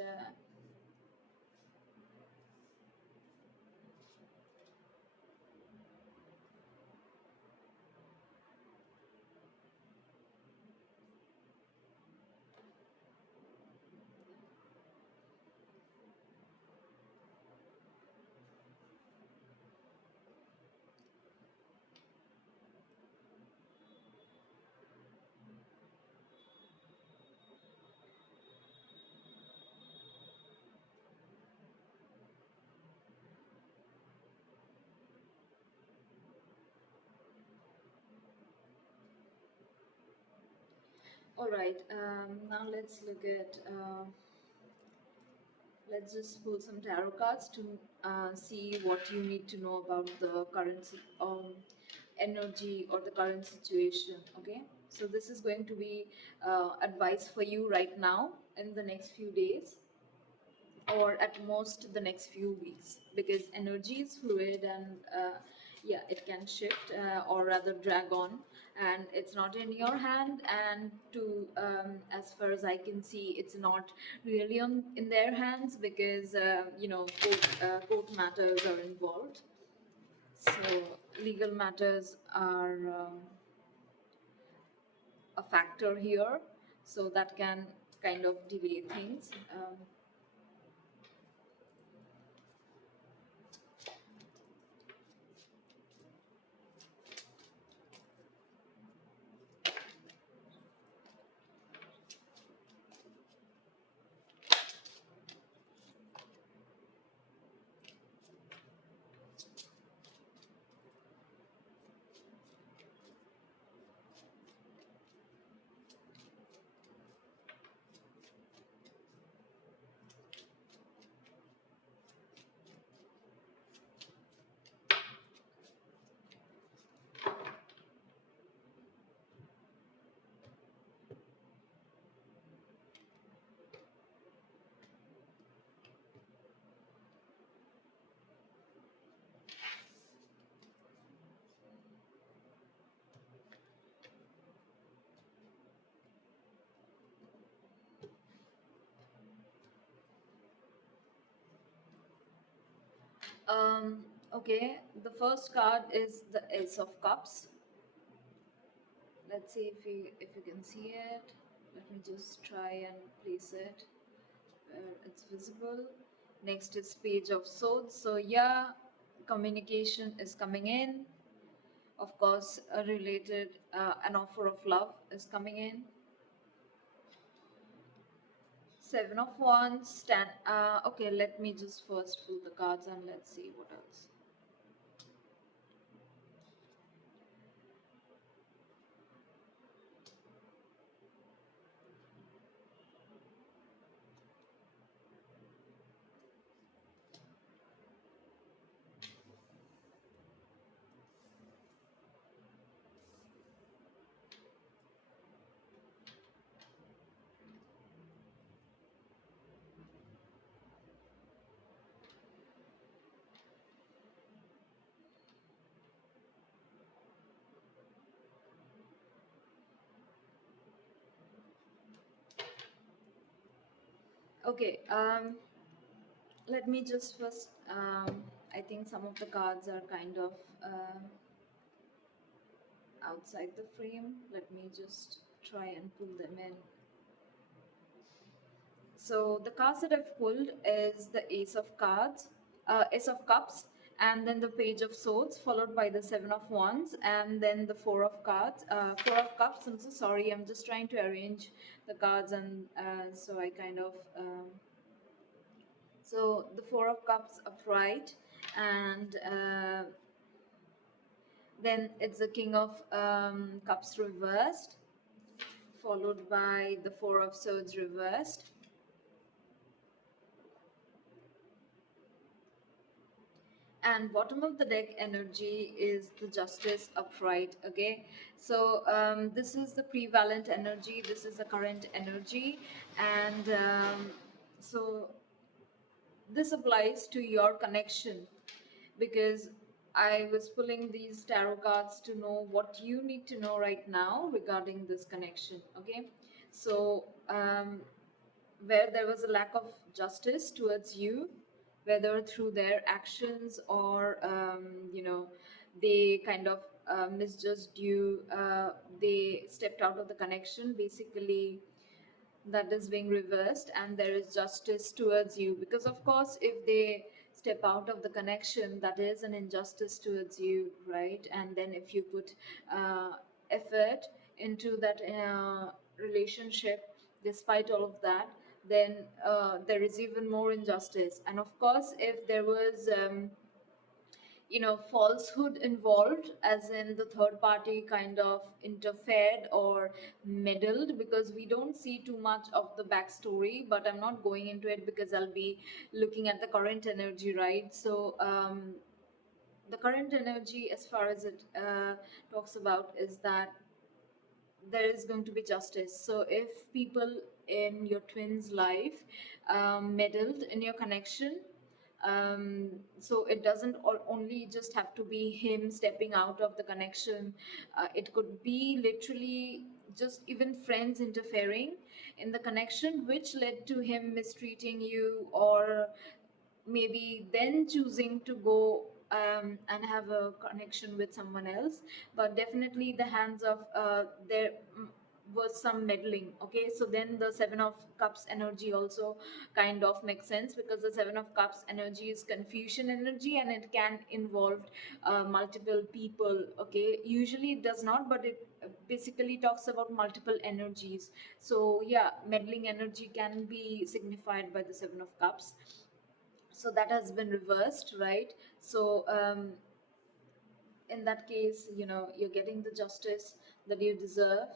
all right. Now let's look at. Let's just pull some tarot cards to see what you need to know about the current energy or the current situation. Okay, so this is going to be advice for you right now in the next few days, or at most the next few weeks, because energy is fluid, and yeah, it can shift, or rather drag on, and it's not in your hand. And to as far as I can see, it's not really in their hands, because court matters are involved. So legal matters are a factor here, so that can kind of delay things. Um, okay, the first card is the Ace of Cups. Let's see if you can see it. Let me just try and place it where it's visible. Next is Page of Swords. So yeah, communication is coming in. Of course, a related an offer of love is coming in. Seven of Wands. Stand. Okay, let me just first pull the cards and let's see what else. Okay. Let me just first. I think some of the cards are kind of outside the frame. Let me just try and pull them in. So the cards that I've pulled is the Ace of Cups, and then the Page of Swords, followed by the Seven of Wands, and then the Four of Cups. I'm so sorry. I'm just trying to arrange the cards, and so I kind of. So the Four of Cups upright, and then it's the King of Cups reversed, followed by the Four of Swords reversed. And bottom of the deck energy is the Justice upright. Okay, so this is the prevalent energy, this is the current energy, and so this applies to your connection, because I was pulling these tarot cards to know what you need to know right now regarding this connection. Okay, so where there was a lack of justice towards you, whether through their actions or they kind of misjudged you, they stepped out of the connection. Basically, that is being reversed, and there is justice towards you, because of course if they step out of the connection, that is an injustice towards you, right? And then if you put effort into that relationship, despite all of that, then there is even more injustice. And of course if there was falsehood involved, as in the third party kind of interfered or meddled, because we don't see too much of the backstory, but I'm not going into it because I'll be looking at the current energy, right? So the current energy, as far as it talks about, is that there is going to be justice. So if people in your twin's life meddled in your connection, so it doesn't only just have to be him stepping out of the connection. It could be literally just even friends interfering in the connection, which led to him mistreating you, or maybe then choosing to go and have a connection with someone else. But definitely the hands of was some meddling. Okay, so then the seven of cups energy also kind of makes sense, because the seven of cups energy is confusion energy, and it can involve multiple people. Okay, usually it does not, but it basically talks about multiple energies. So yeah, meddling energy can be signified by the seven of cups. So that has been reversed, right? So in that case, you're getting the justice that you deserve.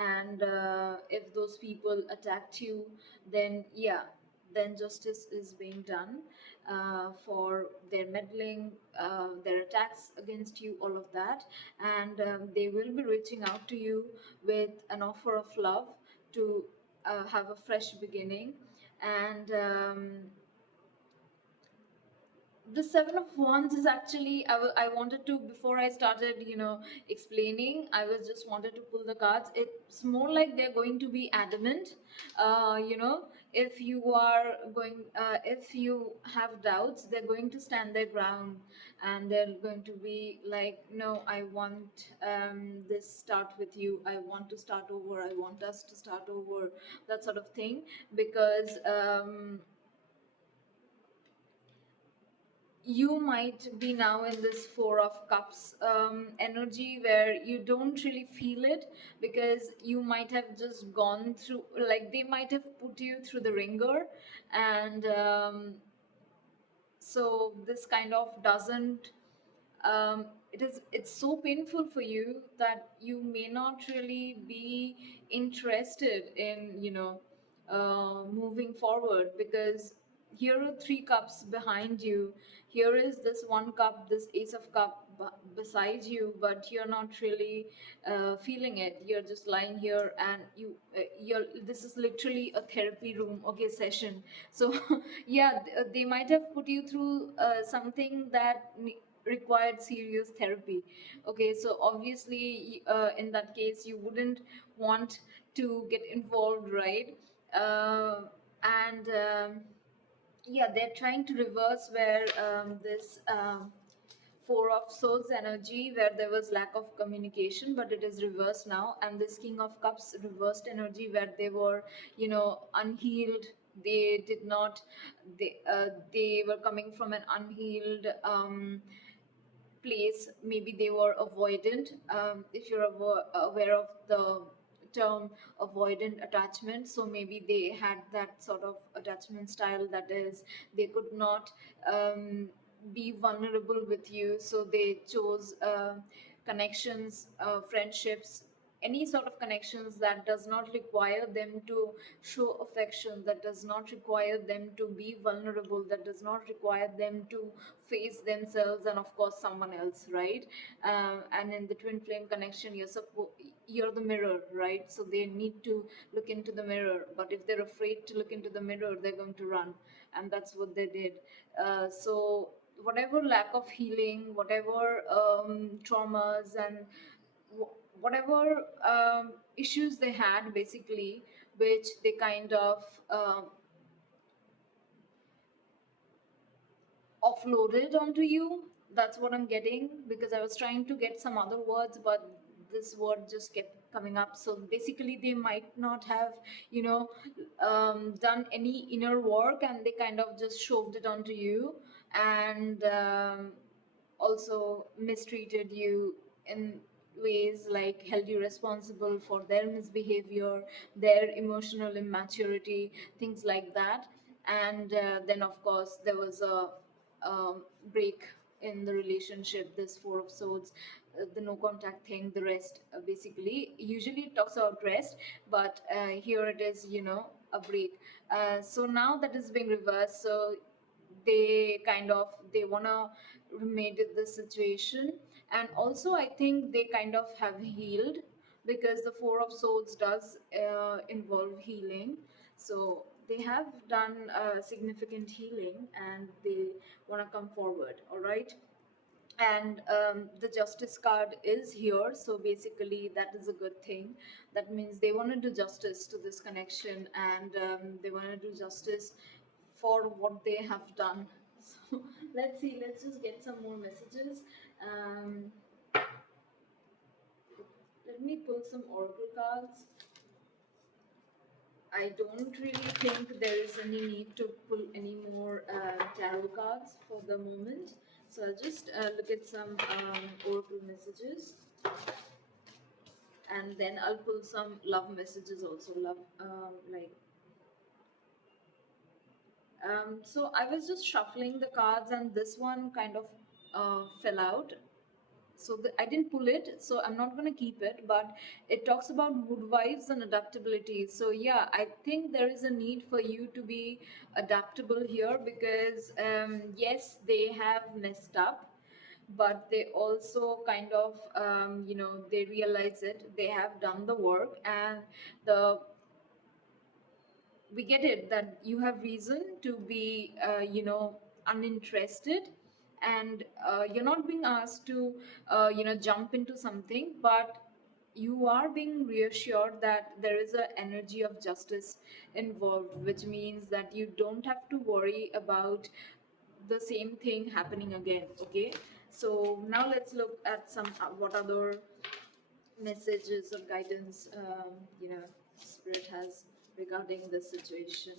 And if those people attacked you, then yeah, then justice is being done for their meddling, their attacks against you, all of that. And they will be reaching out to you with an offer of love to have a fresh beginning. And the seven of wands is actually, I wanted to, before I started explaining, I was just wanted to pull the cards. It's more like they're going to be adamant. If you are going, if you have doubts, they're going to stand their ground, and they're going to be like, no, I want this start with you, I want to start over, I want us to start over, that sort of thing. Because you might be now in this four of cups energy, where you don't really feel it, because you might have just gone through, like they might have put you through the ringer. And so this kind of doesn't, it's so painful for you that you may not really be interested in moving forward. Because here are three cups behind you, here is this one cup, this ace of cup beside you, but you're not really feeling it. You're just lying here, and you're this is literally a therapy room, okay, session. So yeah, they might have put you through something that required serious therapy. Okay, so obviously in that case you wouldn't want to get involved, right? And yeah, they're trying to reverse where this four of swords energy, where there was lack of communication, but it is reversed now. And this king of cups reversed energy, where they were unhealed. They did not, they were coming from an unhealed place. Maybe they were avoidant. If you're aware of the term avoidant attachment, so maybe they had that sort of attachment style, that is, they could not be vulnerable with you, so they chose connections, friendships, any sort of connections that does not require them to show affection, that does not require them to be vulnerable, that does not require them to face themselves and of course someone else, right? And in the twin flame connection, you're the mirror, right? So they need to look into the mirror, but if they're afraid to look into the mirror, they're going to run. And that's what they did. So whatever lack of healing, whatever traumas, and whatever issues they had, basically, which they kind of offloaded onto you. That's what I'm getting, because I was trying to get some other words, but this word just kept coming up. So basically, they might not have, you know, done any inner work, and they kind of just shoved it onto you. And also mistreated you in ways like held you responsible for their misbehavior, their emotional immaturity, things like that. And then of course there was a break in the relationship, this four of swords, the no contact thing, the rest, basically usually it talks about rest, but here it is, a break. So now that is being reversed, so they kind of, they want to remedy the situation. And also I think they kind of have healed, because the four of swords does involve healing. So they have done significant healing, and they want to come forward, all right? And the justice card is here, so basically that is a good thing. That means they want to do justice to this connection, and they want to do justice for what they have done. So let's see, let's just get some more messages. um, Let me pull some oracle cards. I don't really think there is any need to pull any more tarot cards for the moment. So I'll just look at some oracle messages, and then I'll pull some love messages also. Love, so I was just shuffling the cards, and this one kind of fell out. So I didn't pull it, so I'm not going to keep it. But it talks about good vibes and adaptability. So yeah, I think there is a need for you to be adaptable here, because yes, they have messed up, but they also kind of they realize it. They have done the work, and the we get it that you have reason to be uninterested, and you're not being asked to jump into something, but you are being reassured that there is an energy of justice involved, which means that you don't have to worry about the same thing happening again. Okay, so now let's look at some what other messages or guidance spirit has regarding this situation.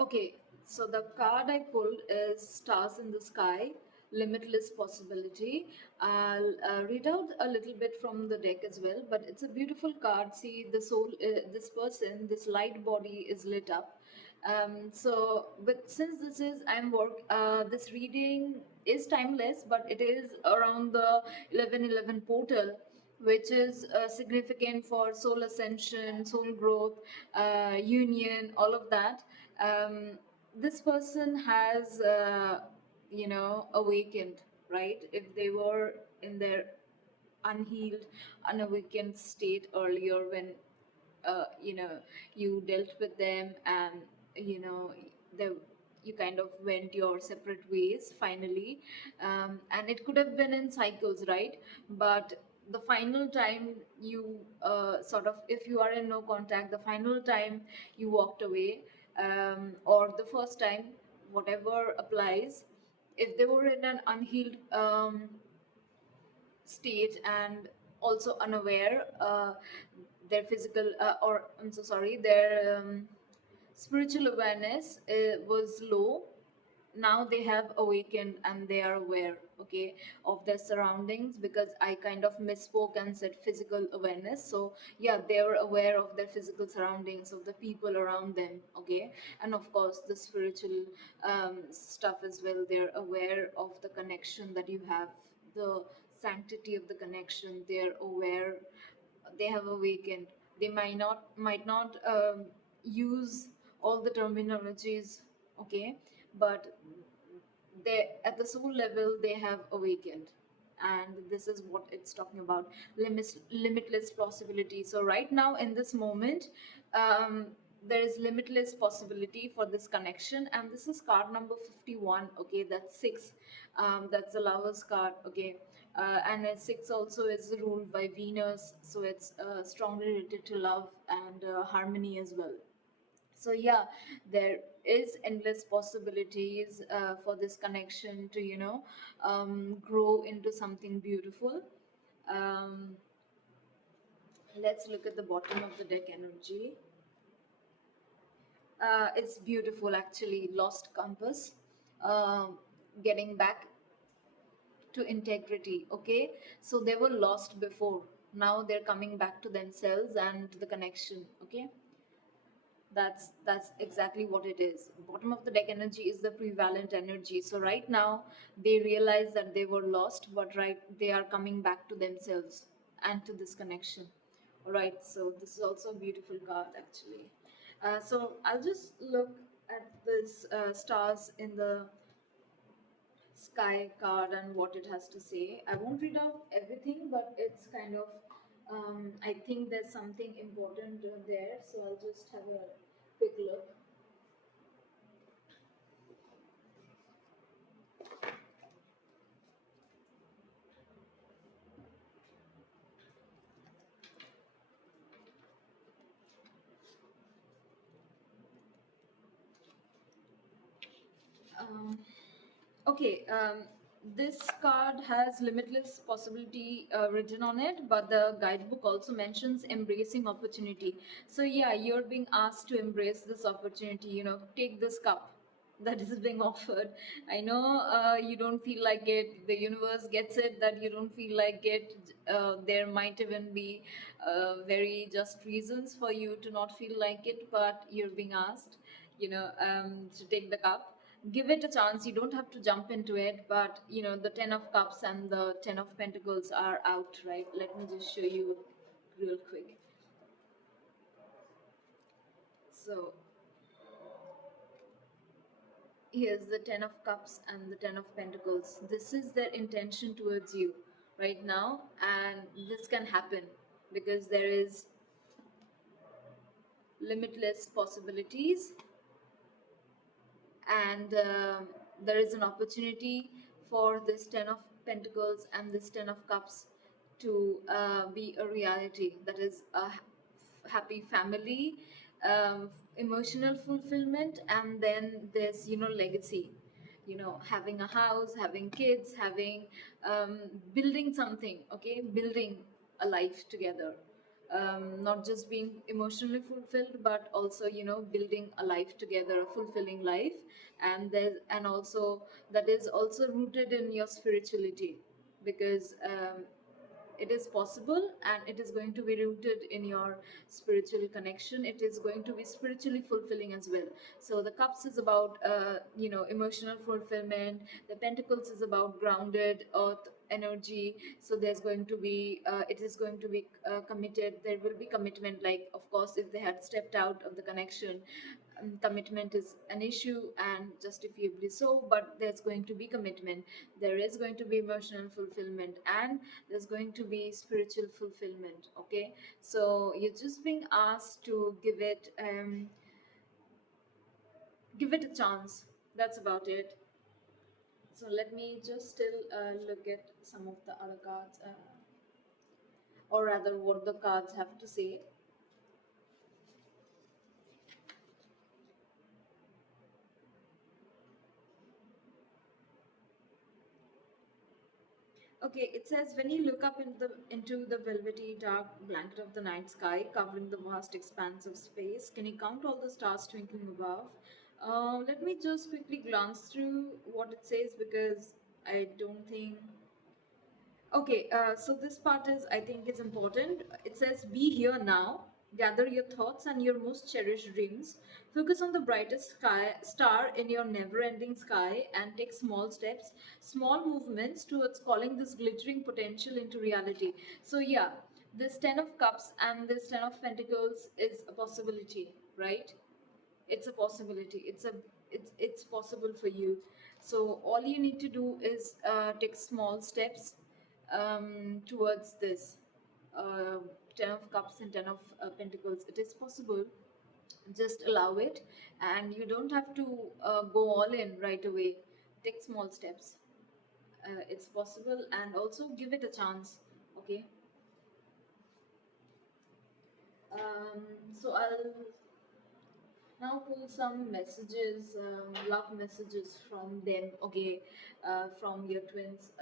Okay, so the card I pulled is Stars in the Sky, Limitless Possibility. I'll read out a little bit from the deck as well, but it's a beautiful card. See, the soul, this person, this light body is lit up. But since this is I'm work, this reading is timeless, but it is around the 1111 portal, which is significant for soul ascension, soul growth, union, all of that. This person has, awakened, right? If they were in their unhealed, unawakened state earlier, when you dealt with them, and you know the you kind of went your separate ways finally, and it could have been in cycles, right? But the final time you sort of, if you are in no contact, the final time you walked away, or the first time, whatever applies, if they were in an unhealed state and also unaware, their physical or I'm so sorry, their spiritual awareness was low. Now they have awakened and they are aware, okay, of their surroundings, because I kind of misspoke and said physical awareness. So yeah, they are aware of their physical surroundings, of the people around them, okay, and of course the spiritual stuff as well. They're aware of the connection that you have, the sanctity of the connection. They're aware, they have awakened. They might not use all the terminologies, okay, but they, at the soul level, they have awakened. And this is what it's talking about, limitless possibility. So right now in this moment, um, there is limitless possibility for this connection, and this is card number 51. Okay, that's six. That's the lovers card. Okay, and six also is ruled by Venus, so it's strongly related to love and harmony as well. So yeah, there is endless possibilities for this connection to grow into something beautiful. um, let's look at the bottom of the deck energy. It's beautiful actually. Lost compass, um, getting back to integrity. Okay, so they were lost before, now they're coming back to themselves and to the connection. Okay, that's exactly what it is. Bottom of the deck energy is the prevalent energy. So right now they realize that they were lost, but right, they are coming back to themselves and to this connection. All right, so this is also a beautiful card actually. So I'll just look at this stars in the sky card and what it has to say. I won't read out everything, but it's kind of, I think there's something important there, so I'll just have a quick look. Um, okay, this card has limitless possibility written on it, but the guidebook also mentions embracing opportunity. So, yeah, you're being asked to embrace this opportunity, take this cup that is being offered. I know you don't feel like it, the universe gets it that you don't feel like it. There might even be very just reasons for you to not feel like it, but you're being asked, to take the cup. Give it a chance. You don't have to jump into it, but the 10 of cups and the 10 of pentacles are out, right? Let me just show you real quick. So here's the 10 of cups and the 10 of pentacles. This is their intention towards you right now, and this can happen because there is limitless possibilities, and there is an opportunity for this 10 of pentacles and this 10 of cups to be a reality. That is a happy family, emotional fulfillment, and then there's legacy, having a house, having kids, having building something, okay, building a life together, not just being emotionally fulfilled, but also building a life together, a fulfilling life. And also that is also rooted in your spirituality, because it is possible, and it is going to be rooted in your spiritual connection. It is going to be spiritually fulfilling as well. So the cups is about emotional fulfillment. The pentacles is about grounded earth energy. So there's going to be it is going to be committed. There will be commitment, like, of course, if they had stepped out of the connection, commitment is an issue, and justifiably so, but there's going to be commitment. There is going to be emotional fulfillment, and there's going to be spiritual fulfillment. Okay, so you're just being asked to give it a chance. That's about it. So let me just still look at some of the other cards, or rather what the cards have to say. Okay, it says, when you look up into the velvety dark blanket of the night sky, covering the vast expanse of space, can you count all the stars twinkling above? Let me just quickly glance through what it says, because I don't think. Okay, so this part is, I think, is important. It says, "Be here now. Gather your thoughts and your most cherished dreams. Focus on the brightest star in your never-ending sky, and take small steps, small movements towards calling this glittering potential into reality." So yeah, this 10 of Cups and this 10 of Pentacles is a possibility, right? It's a possibility. It's possible for you. So all you need to do is take small steps towards this, uh, 10 of cups and 10 of pentacles. It is possible. Just allow it, and you don't have to go all in right away. Take small steps. It's possible, and also give it a chance. Okay. um, so I'll now pull some messages, love messages from them. Okay, from your twins,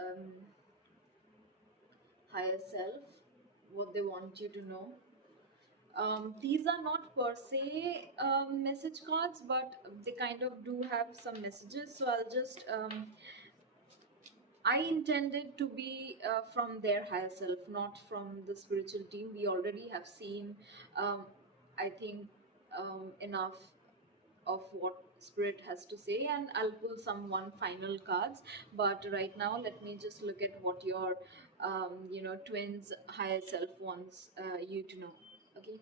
higher self, what they want you to know. These are not per se message cards, but they kind of do have some messages. So I'll just I intended to be from their higher self, not from the spiritual team. We already have seen, I think, enough of what spirit has to say, and I'll pull some one final cards. But right now, let me just look at what your twins higher self wants you to know. Okay.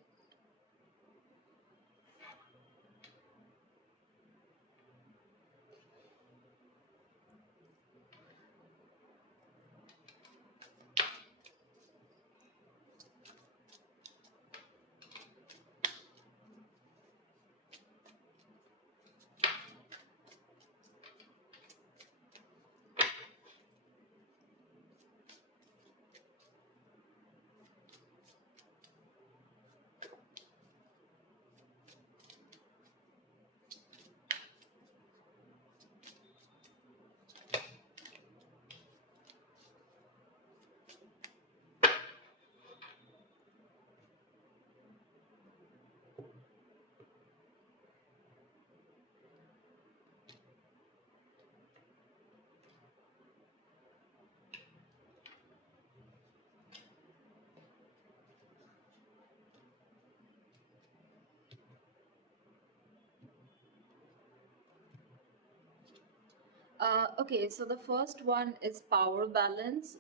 Okay, so the first one is power balance.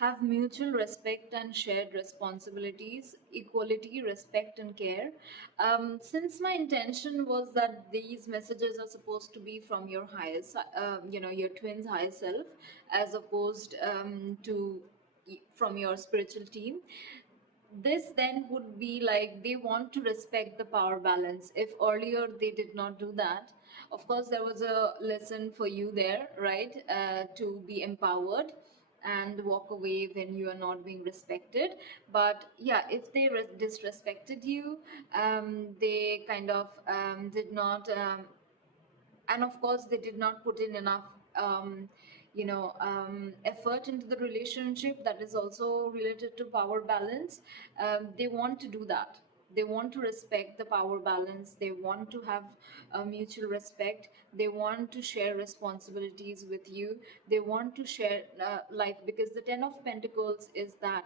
Have mutual respect and shared responsibilities, equality, respect, and care. Since my intention was that these messages are supposed to be from your highest, your twin's higher self, as opposed to from your spiritual team. This then would be like they want to respect the power balance. If earlier they did not do that, of course there was a lesson for you there, right? To be empowered and walk away when you are not being respected. But yeah, if they disrespected you, they kind of did not and of course they did not put in enough effort into the relationship. That is also related to power balance. They want to do that. They want to respect the power balance. They want to have a mutual respect. They want to share responsibilities with you. They want to share life, because the 10 of Pentacles is that,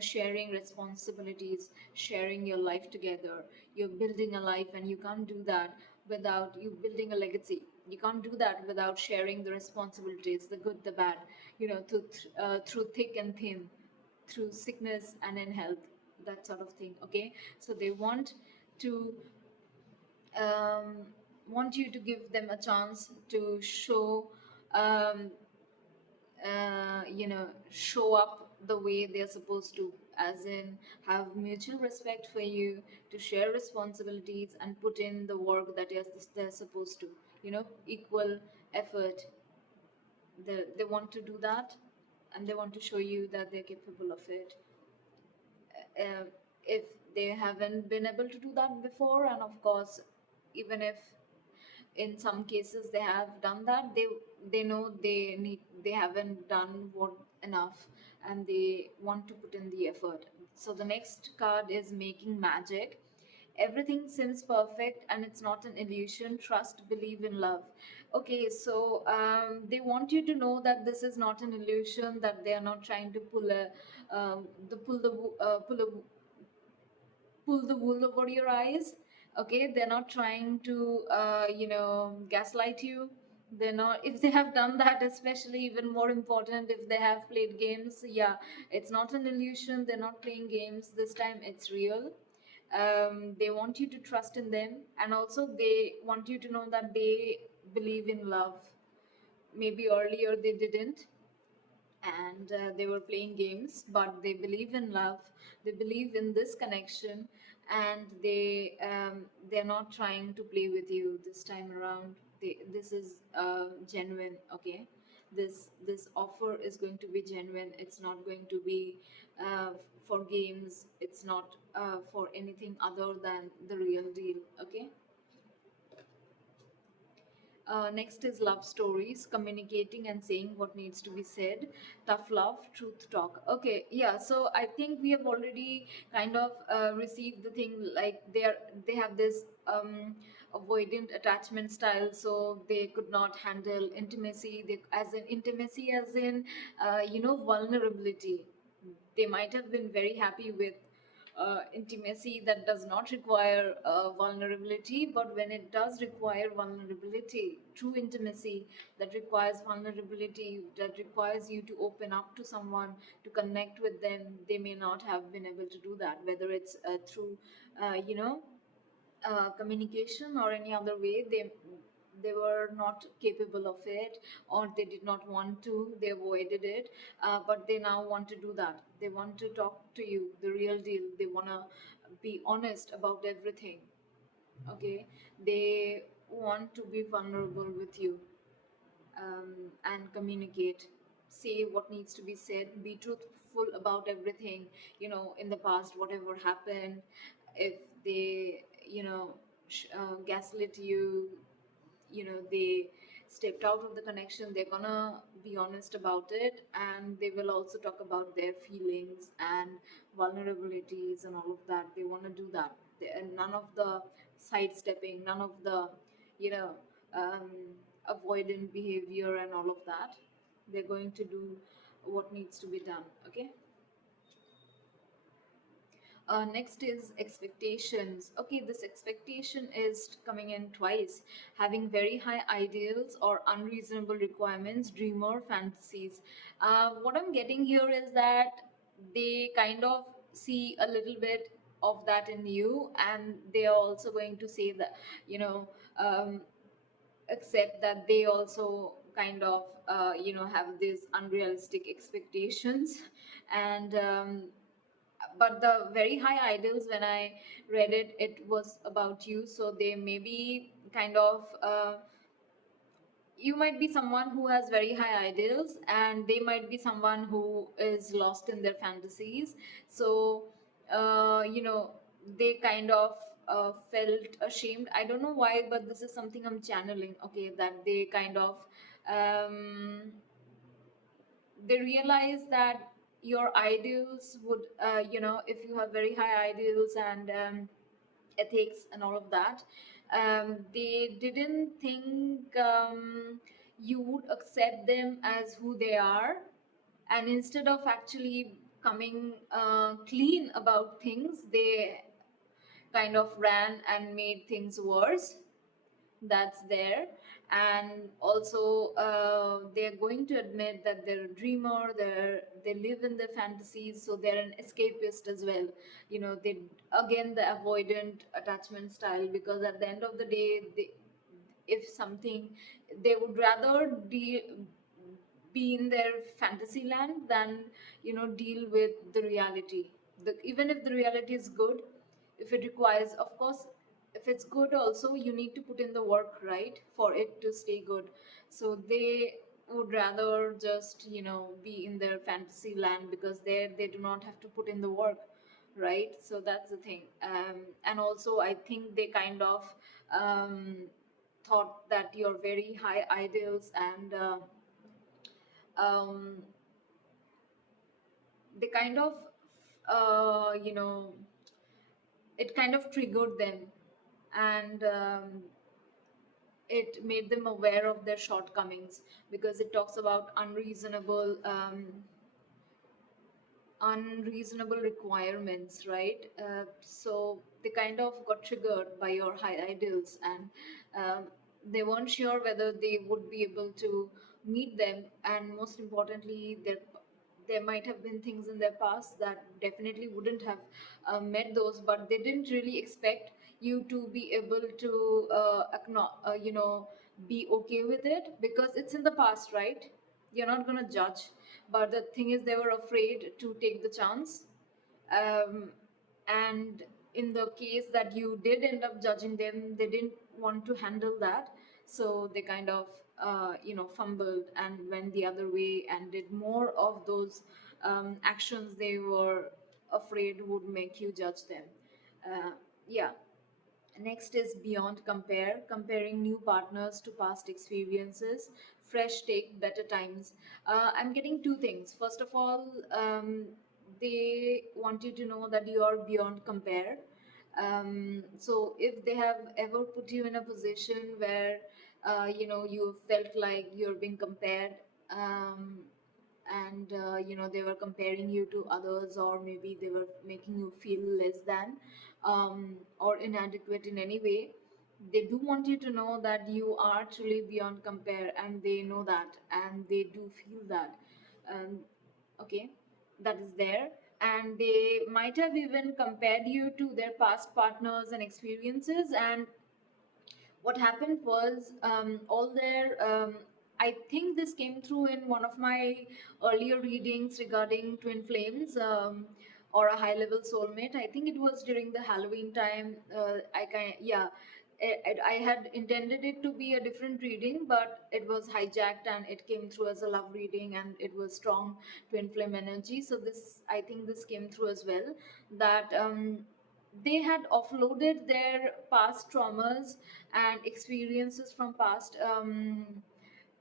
sharing responsibilities, sharing your life together. You're building a life, and you can't do that without you building a legacy. You can't do that without sharing the responsibilities, the good, the bad, through thick and thin, through sickness and in health, that sort of thing. Okay, so they to um, want you to give them a chance to um, show up the way they're supposed to, as in have mutual respect for you, to share responsibilities and put in the work that they're supposed to, equal effort. They want to do that, and they want to show you that they're capable of it. If they haven't been able to do that before, and of course, even if in some cases they have done that, they know they haven't done what enough, and they want to put in the effort. So the next card is making magic. Everything seems perfect and it's not an illusion. Trust, believe in love. Okay, so they want you to know that this is not an illusion, that they are not trying to the pull the wool over your eyes. Okay, they're not trying to gaslight you. They're not. If they have done that, especially, even more important, if they have played games, yeah, it's not an illusion. They're not playing games this time, it's real. They want you to trust in them, and also they want you to know that they believe in love. Maybe earlier they didn't, and they were playing games, but they believe in love. They believe in this connection, and they're not trying to play with you this time around. This is genuine. Okay, this offer is going to be genuine. It's not going to be for games. It's not for anything other than the real deal. Okay. Next is love stories, communicating and saying what needs to be said. Tough love, truth talk. Okay, yeah. So I think we have already kind of received the thing, like they have this avoidant attachment style, so they could not handle intimacy. They, as in intimacy, as in vulnerability. They might have been very happy with intimacy that does not require vulnerability, but when it does require vulnerability, true intimacy that requires vulnerability, that requires you to open up to someone, to connect with them, they may not have been able to do that, whether it's through uh, you know communication or any other way. They were not capable of it, or they did not want to. They avoided it, but they now want to do that. They want to talk to you, the real deal. They want to be honest about everything. Okay, they want to be vulnerable with you, and communicate, say what needs to be said, be truthful about everything. In the past, whatever happened, if they gaslit you, they stepped out of the connection, they're gonna be honest about it, and they will also talk about their feelings and vulnerabilities and all of that. They want to do that. And none of the sidestepping, none of the you know um, avoidant behavior and all of that. They're going to do what needs to be done. Okay. Next is expectations. Okay, this expectation is coming in twice. Having very high ideals or unreasonable requirements, dreamer fantasies. What I'm getting here is that they kind of see a little bit of that in you, and they are also going to say that, you know, um, accept that they also kind of, have these unrealistic expectations. And but the very high ideals, when I read it, it was about you. So they may be kind of, you might be someone who has very high ideals, and they might be someone who is lost in their fantasies. So they kind of felt ashamed. I don't know why, but this is something I'm channeling. Okay, that they kind of, um, they realize that your ideals would, if you have very high ideals and ethics and all of that, they didn't think you would accept them as who they are. And instead of actually coming clean about things, they kind of ran and made things worse. That's there. And also, they're going to admit that they're a dreamer, they live in their fantasies, so they're an escapist as well. They, again, the avoidant attachment style, because at the end of the day, if something, they would rather be in their fantasy land than deal with the reality. Even if the reality is good, if it requires, of course, if it's good also, you need to put in the work, right, for it to stay good. So they would rather just be in their fantasy land, because there they do not have to put in the work, right? So that's the thing. And also, I think they kind of um, thought that your very high ideals, and um, they kind of, it kind of triggered them. And it made them aware of their shortcomings, because it talks about unreasonable requirements, right? So they kind of got triggered by your high ideals, and they weren't sure whether they would be able to meet them. And most importantly, there might have been things in their past that definitely wouldn't have met those, but they didn't really expect you to be able to be okay with it, because it's in the past, right? You're not going to judge. But the thing is, they were afraid to take the chance. um, and in the case that you did end up judging them, they didn't want to handle that. So they kind of fumbled and went the other way and did more of those actions they were afraid would make you judge them. Yeah. Next is beyond compare, comparing new partners to past experiences, fresh take, better times. I'm getting two things. First of all, they want you to know that you are beyond compare. So if they have ever put you in a position where you felt like you're being compared, and they were comparing you to others, or maybe they were making you feel less than, or inadequate in any way, they do want you to know that you are truly beyond compare, and they know that, and they do feel that. um, okay, that is there. And they might have even compared you to their past partners and experiences. And what happened was, all their I think this came through in one of my earlier readings regarding twin flames, or a high level soulmate. I think it was during the Halloween time. I kind Yeah, I had intended it to be a different reading, but it was hijacked and it came through as a love reading, and it was strong twin flame energy. So this, I think this came through as well, that they had offloaded their past traumas and experiences from past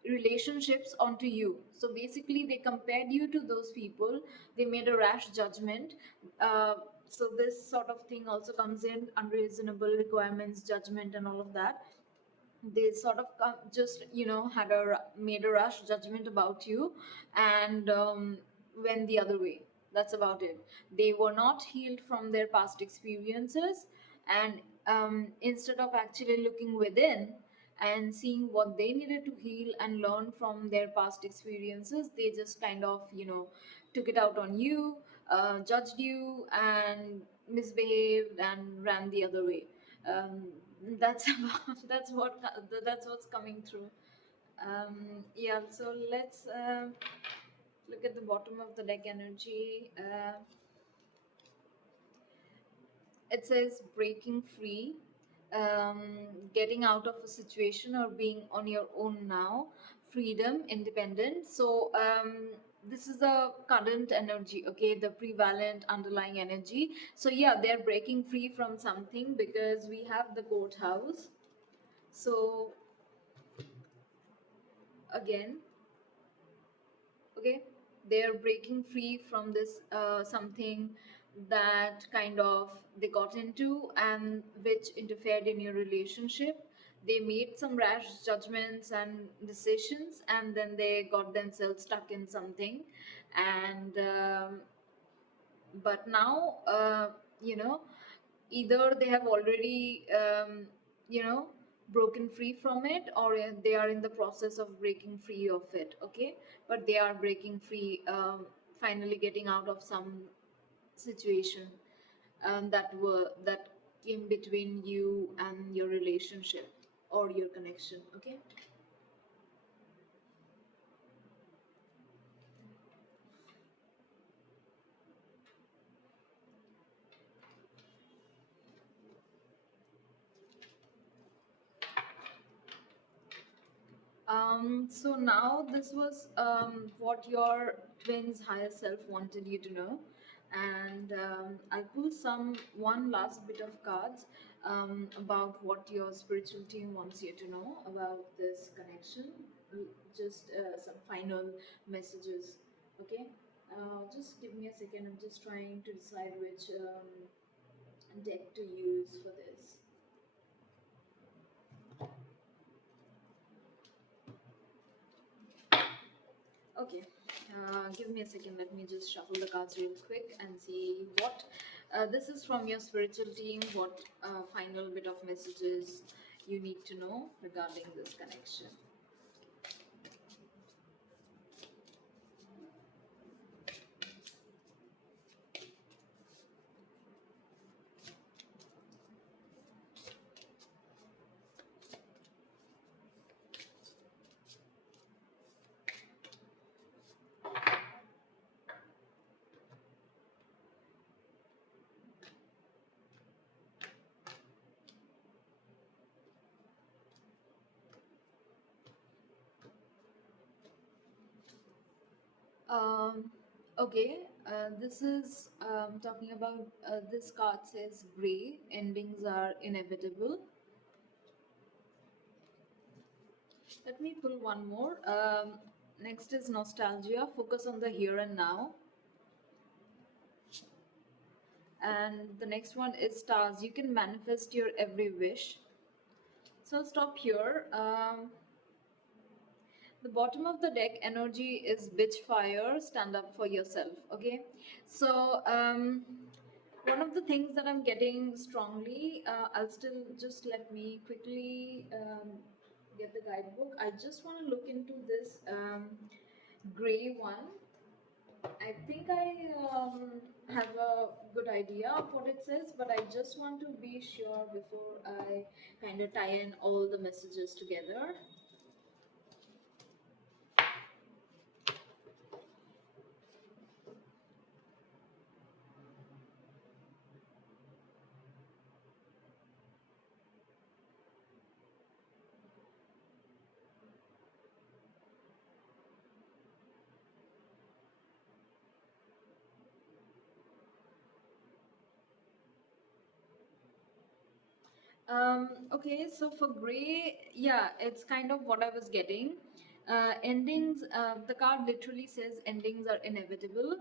relationships onto you. So basically, they compared you to those people. They made a rash judgment. So this sort of thing also comes in unreasonable requirements, judgment, and all of that. They sort of just had made a rash judgment about you, and went the other way. That's about it. They were not healed from their past experiences, and instead of actually looking within and seeing what they needed to heal and learn from their past experiences, they just kind of, took it out on you, judged you, and misbehaved and ran the other way. Um, that's about, that's what's coming through. Yeah, so let's look at the bottom of the deck energy. It says breaking free, um, getting out of a situation or being on your own now, freedom, independence. So this is the current energy, okay, the prevalent underlying energy. So yeah, they're breaking free from something because we have the courthouse. So again, okay, they're breaking free from this something that kind of they got into and which interfered in your relationship. They made some rash judgments and decisions, and then they got themselves stuck in something. And but now, you know either they have already you know broken free from it, or they are in the process of breaking free of it, okay. But they are breaking free, finally getting out of some situation that came between you and your relationship or your connection, okay. So now this was what your twin's higher self wanted you to know, and I'll pull some one last bit of cards about what your spiritual team wants you to know about this connection. Just some final messages, okay? Just give me a second. I'm just trying to decide which deck to use for this. Okay, give me a second. Let me just shuffle the cards real quick and see what. This is from your spiritual team. What final bit of messages you need to know regarding this connection? Um, okay, this is talking about this card says gray endings are inevitable. Let me pull one more. Next is nostalgia. Focus on the here and now. And the next one is stars. You can manifest your every wish. So I'll stop here. The bottom of the deck energy is bitch fire. Stand up for yourself. Okay. So one of the things that I'm getting strongly, I'll still just let me quickly get the guidebook. I just want to look into this gray one. I think I have a good idea of what it says, but I just want to be sure before I kind of tie in all the messages together. Okay, so for gray, yeah, it's kind of what I was getting. Endings, the card literally says endings are inevitable.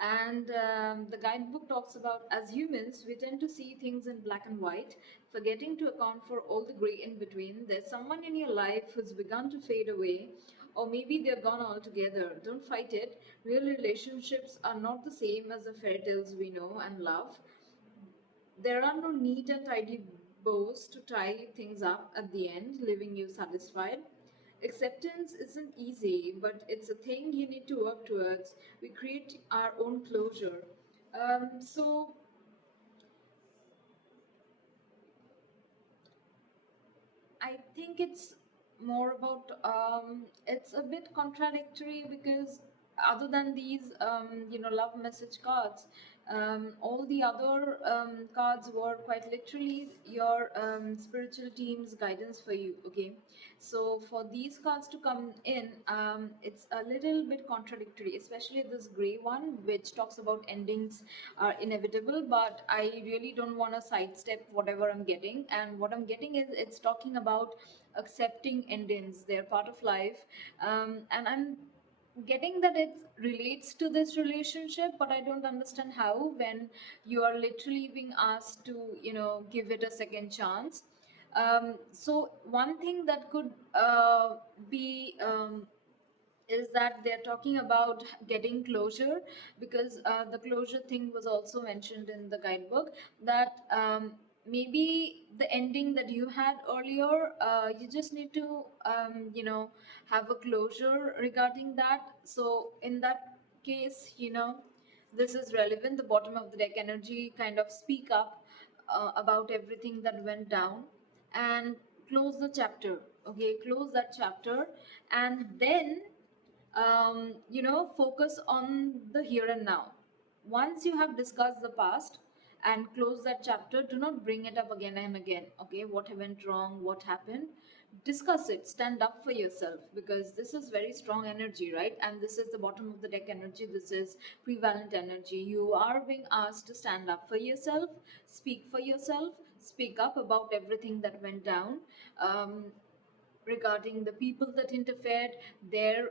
And the guidebook talks about as humans, we tend to see things in black and white, forgetting to account for all the gray in between. There's someone in your life who's begun to fade away, or maybe they're gone altogether. Don't fight it. Real relationships are not the same as the fairy tales we know and love. There are no neat and tidy bows to tie things up at the end, leaving you satisfied. Acceptance isn't easy, but it's a thing you need to work towards. We create our own closure. So I think it's more about it's a bit contradictory because other than these love message cards, all the other cards were quite literally your spiritual team's guidance for you. Okay, so for these cards to come in, it's a little bit contradictory, especially this gray one, which talks about endings are inevitable. But I really don't want to sidestep whatever I'm getting, and what I'm getting is it's talking about accepting endings. They're part of life, and I'm getting that it relates to this relationship, but I don't understand how when you are literally being asked to give it a second chance. So one thing that could be is that they're talking about getting closure, because the closure thing was also mentioned in the guidebook, that maybe the ending that you had earlier, you just need to have a closure regarding that. So in that case, this is relevant. The bottom of the deck energy kind of speak up about everything that went down and close the chapter. Okay, close that chapter, and then focus on the here and now. Once you have discussed the past and close that chapter, do not bring it up again and again. Okay, what went wrong, what happened, discuss it, stand up for yourself, because this is very strong energy, right? And this is the bottom of the deck energy, this is prevalent energy. You are being asked to stand up for yourself, speak for yourself, speak up about everything that went down. Regarding the people that interfered, their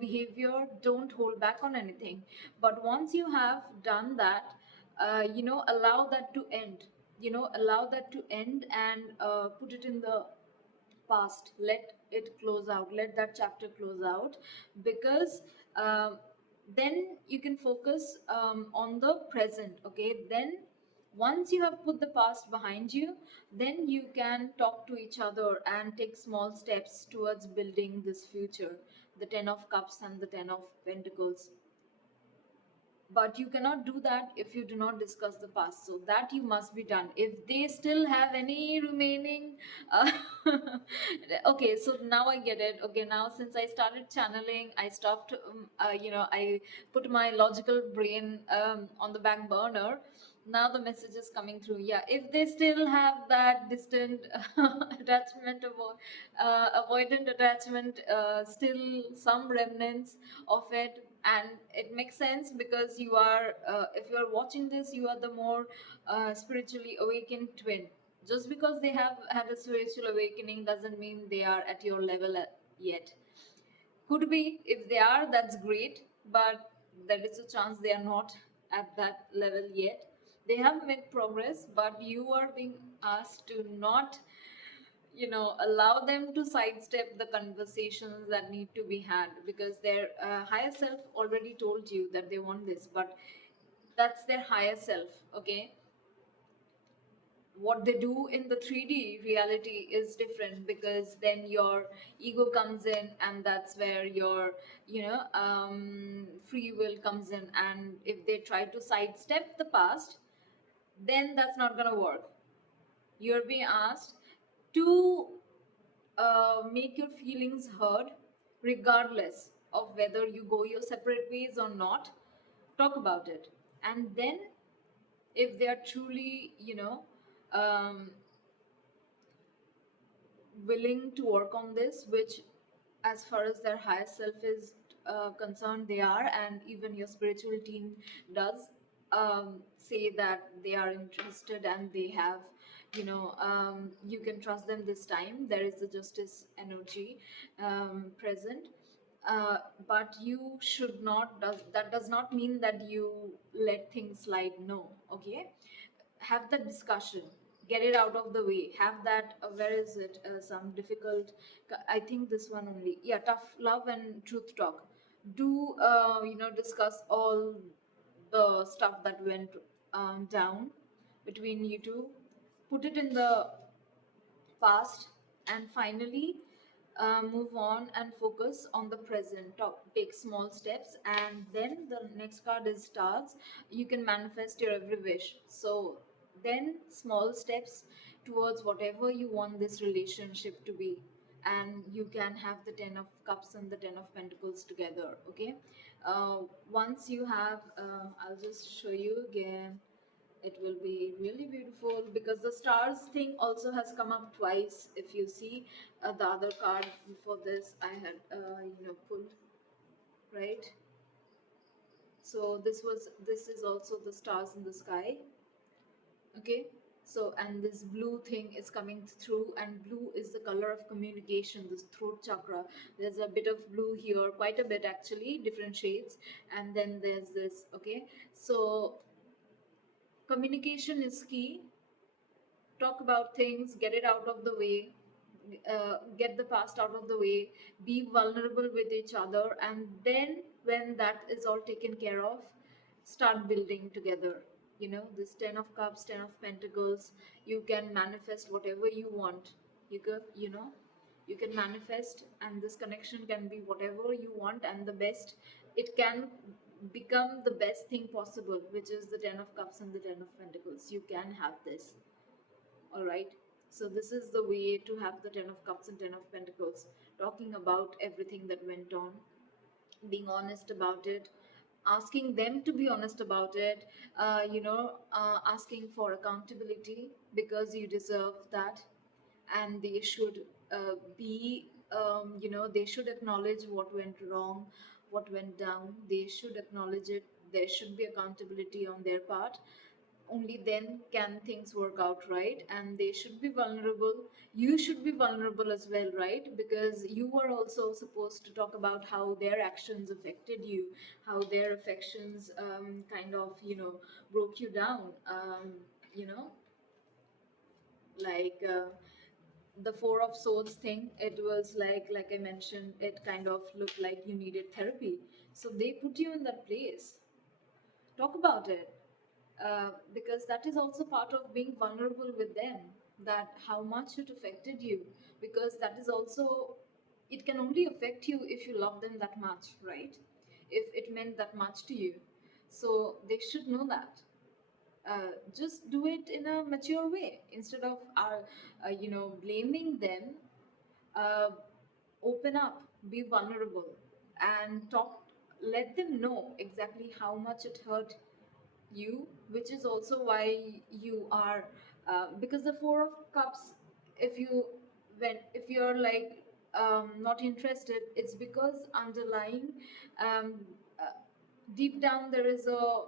behavior, don't hold back on anything. But once you have done that, allow that to end. Allow that to end, and put it in the past. Let it close out, let that chapter close out, because then you can focus on the present. Okay, then once you have put the past behind you, then you can talk to each other and take small steps towards building this future. The 10 of cups and the 10 of pentacles, but you cannot do that if you do not discuss the past. So that you must be done if they still have any remaining uh, okay, so now I get it. Okay, now since I started channeling, I stopped I put my logical brain on the back burner. Now the message is coming through. Yeah, if they still have that distant attachment, avoidant attachment, still some remnants of it. And it makes sense because you are if you are watching this, you are the more spiritually awakened twin. Just because they have had a spiritual awakening doesn't mean they are at your level yet. Could be, if they are, that's great, but there is a chance they are not at that level yet. They have made progress, but you are being asked to not allow them to sidestep the conversations that need to be had, because their higher self already told you that they want this. But that's their higher self. Okay, what they do in the 3D reality is different, because then your ego comes in, and that's where your free will comes in. And if they try to sidestep the past, then that's not going to work. You're being asked to make your feelings heard, regardless of whether you go your separate ways or not. Talk about it, and then if they are truly um, willing to work on this, which, as far as their higher self is concerned, they are, and even your spiritual team does say that they are interested, and they have, you can trust them this time. There is the justice energy present. But you should not, that does not mean that you let things slide. No. Okay, have the discussion. get it out of the way. Have that, where is it, some difficult, I think this one only, yeah, tough love and truth talk. Do discuss all the stuff that went down between you two, put it in the past, and finally move on and focus on the present. Take small steps, and then the next card is stars. You can manifest your every wish. So then small steps towards whatever you want this relationship to be, and you can have the 10 of cups and the 10 of pentacles together. Okay, uh, once you have, I'll just show you again. It will be really beautiful, because the stars thing also has come up twice. If you see, the other card before this I had pulled, right? So this is also the stars in the sky. Okay, so and this blue thing is coming through, and blue is the color of communication, this throat chakra. There's a bit of blue here, quite a bit actually, different shades. And then there's this. Okay, so communication is key. Talk about things, get it out of the way, get the past out of the way, be vulnerable with each other, and then when that is all taken care of, start building together. This 10 of cups, 10 of pentacles, you can manifest whatever you want. You can manifest, and this connection can be whatever you want, and the best, it can become the best thing possible, which is the 10 of cups and the 10 of pentacles. You can have this. All right. So this is the way to have the 10 of cups and 10 of pentacles, talking about everything that went on, being honest about it, asking them to be honest about it, asking for accountability, because you deserve that. And they should they should acknowledge what went wrong, what went down. They should acknowledge it. There should be accountability on their part. Only then can things work out, right? And they should be vulnerable. You should be vulnerable as well, right? Because you are also supposed to talk about how their actions affected you, how their affections kind of broke you down. You know like the four of swords thing, it was like I mentioned, it kind of looked like you needed therapy. So they put you in that place. Talk about it, because that is also part of being vulnerable with them, that how much it affected you. Because that is also, it can only affect you if you love them that much, right? If it meant that much to you. So they should know that. Just do it in a mature way, instead of blaming them. uh, Open up, be vulnerable, and talk. Let them know exactly how much it hurt you, which is also why you are, because the four of cups, if you're like not interested, it's because underlying, um, uh, deep down there is a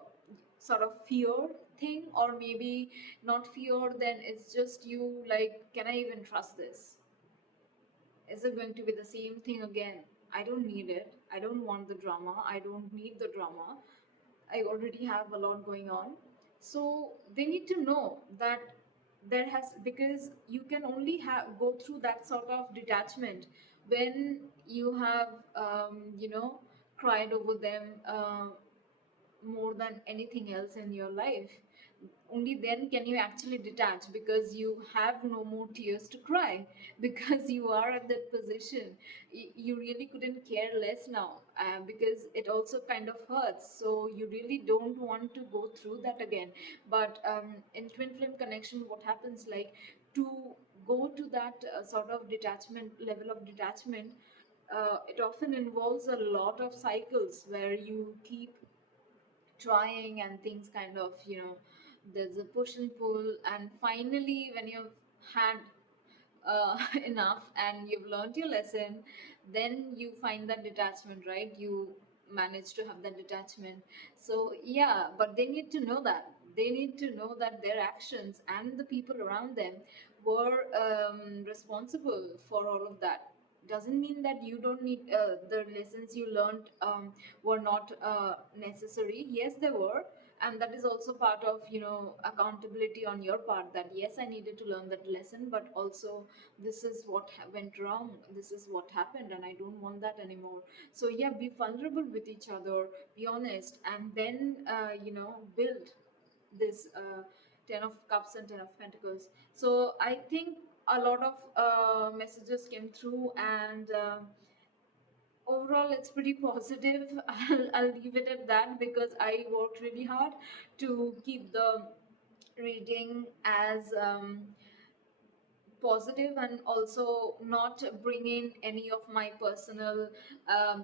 sort of fear thing, or maybe not fear, then it's just you like, can I even trust this? Is it going to be the same thing again? I don't need it. I don't want the drama. I don't need the drama. I already have a lot going on. So they need to know that there has, because you can only have go through that sort of detachment when you have cried over them, more than anything else in your life. Only then can you actually detach, because you have no more tears to cry because you are at that position. You really couldn't care less now, because it also kind of hurts, so you really don't want to go through that again. But in twin flame connection, what happens, like, to go to that sort of detachment, level of detachment, it often involves a lot of cycles where you keep trying, and things kind of, there's a push and pull, and finally when you've had enough and you've learned your lesson, then you find that detachment, right? You manage to have that detachment. So yeah, but they need to know that, they need to know that their actions and the people around them were responsible for all of that. Doesn't mean that you don't need, the lessons you learned were not necessary. Yes, they were. and that is also part of, accountability on your part, that yes, I needed to learn that lesson, but also this is what went wrong, this is what happened, and I don't want that anymore. So yeah, be vulnerable with each other, be honest, and then build this 10 of cups and 10 of pentacles. So I think a lot of messages came through, and overall it's pretty positive. I'll leave it at that, because I worked really hard to keep the reading as positive, and also not bring in any of my personal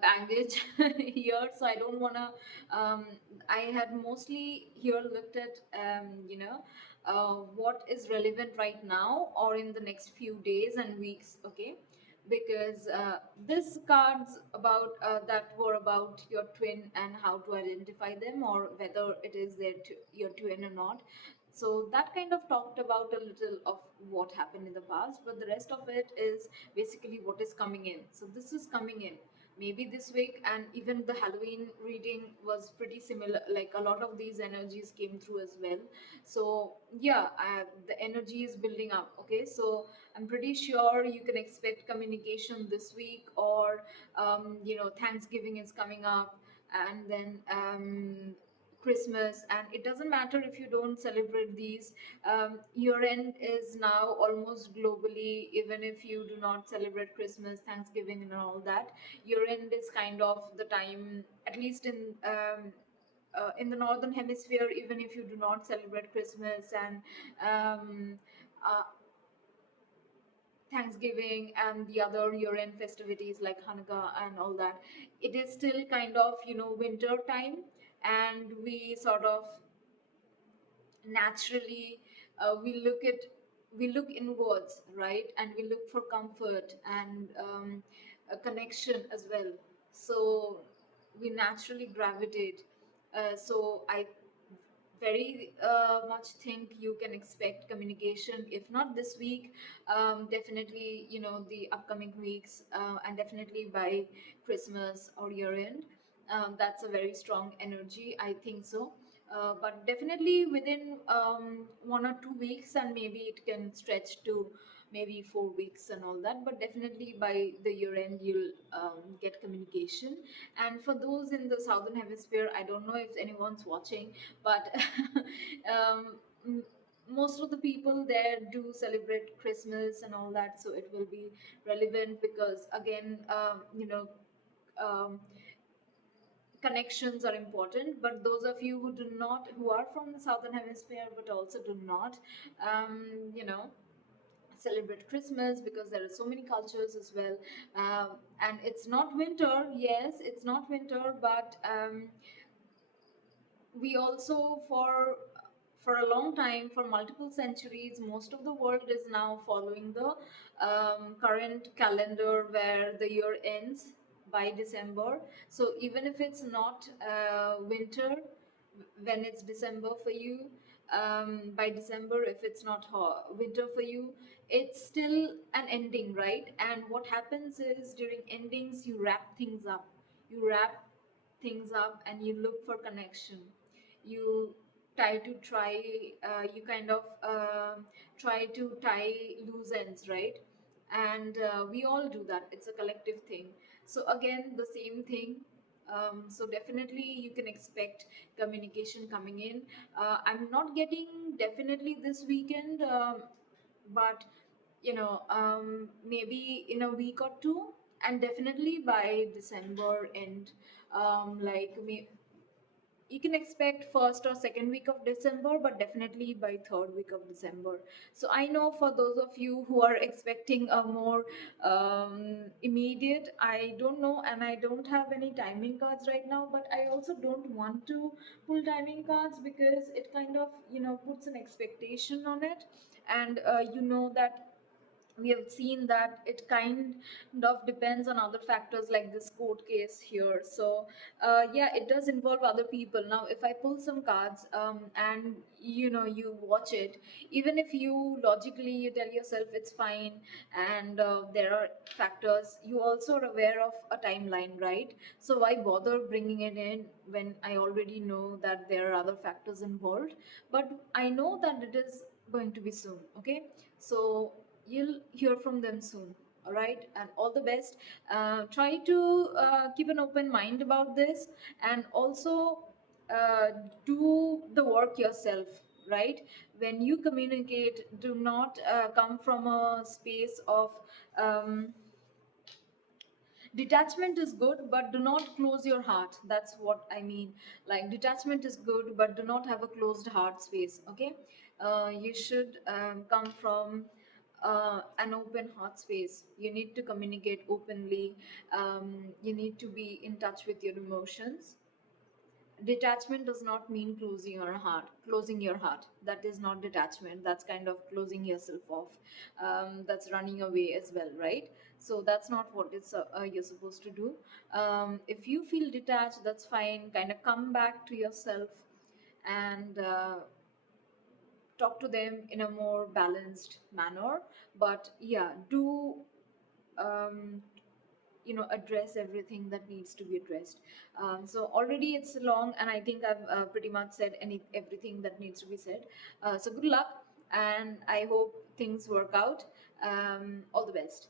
baggage here. So I don't want to, I had mostly here looked at what is relevant right now or in the next few days and weeks, okay? Because this cards about that were about your twin and how to identify them, or whether it is your twin or not. So that kind of talked about a little of what happened in the past, but the rest of it is basically what is coming in. So this is coming in maybe this week, and even the Halloween reading was pretty similar. Like a lot of these energies came through as well. So yeah, the energy is building up. Okay, so I'm pretty sure you can expect communication this week, or Thanksgiving is coming up, and then Christmas, and it doesn't matter if you don't celebrate these. Year end is now almost globally, even if you do not celebrate Christmas, Thanksgiving, and all that. Year end is kind of the time, at least in the northern hemisphere, even if you do not celebrate Christmas and um, uh, Thanksgiving and the other year-end festivities like Hanukkah and all that, it is still kind of winter time, and we sort of naturally we look inwards, right? And we look for comfort and a connection as well. So we naturally gravitate. So I very much think you can expect communication, if not this week, definitely the upcoming weeks, and definitely by Christmas or year end. That's a very strong energy, I think so. But definitely within 1 or 2 weeks, and maybe it can stretch to maybe 4 weeks and all that, but definitely by the year end you'll get communication. And for those in the southern hemisphere, I don't know if anyone's watching, but um, m- most of the people there do celebrate Christmas and all that, so it will be relevant, because again, um, connections are important. But those of you who are from the southern hemisphere but also do not um, you know celebrate Christmas, because there are so many cultures as well. And it's not winter, yes, it's not winter, but we also, for a long time, for multiple centuries, most of the world is now following the current calendar, where the year ends by December. So even if it's not winter when it's December for you, by December, if it's not winter for you, it's still an ending, right? And what happens is, during endings, you wrap things up. You wrap things up and you look for connection. You you kind of try to tie loose ends, right? And we all do that, it's a collective thing. So again, the same thing. So definitely you can expect communication coming in. I'm not getting definitely this weekend, but maybe in a week or two, and definitely by December end. Like me, you can expect first or second week of December, but definitely by third week of December. So I know for those of you who are expecting a more immediate, I don't know, and I don't have any timing cards right now, but I also don't want to pull timing cards, because it kind of puts an expectation on it. And that we have seen that it kind of depends on other factors like this court case here. So yeah, it does involve other people. Now if I pull some cards, and you watch it, even if you logically you tell yourself it's fine, and there are factors, you also are aware of a timeline, right? So why bother bringing it in when I already know that there are other factors involved? But I know that it is going to be soon. Okay, so you'll hear from them soon. All right, and all the best. Try to keep an open mind about this, and also uh, do the work yourself, right? When you communicate, do not come from a space of um, detachment is good, but do not close your heart. That's what I mean. Like, detachment is good, but do not have a closed heart space. Okay, you should come from an open heart space. You need to communicate openly. You need to be in touch with your emotions. Detachment does not mean closing your heart. That is not detachment. That's kind of closing yourself off. That's running away as well, right? So that's not what you're supposed to do. If you feel detached, that's fine. Kind of come back to yourself, and talk to them in a more balanced manner. But yeah, do um, address everything that needs to be addressed. So already it's long, and I think I've pretty much said everything that needs to be said. So good luck, and I hope things work out. All the best.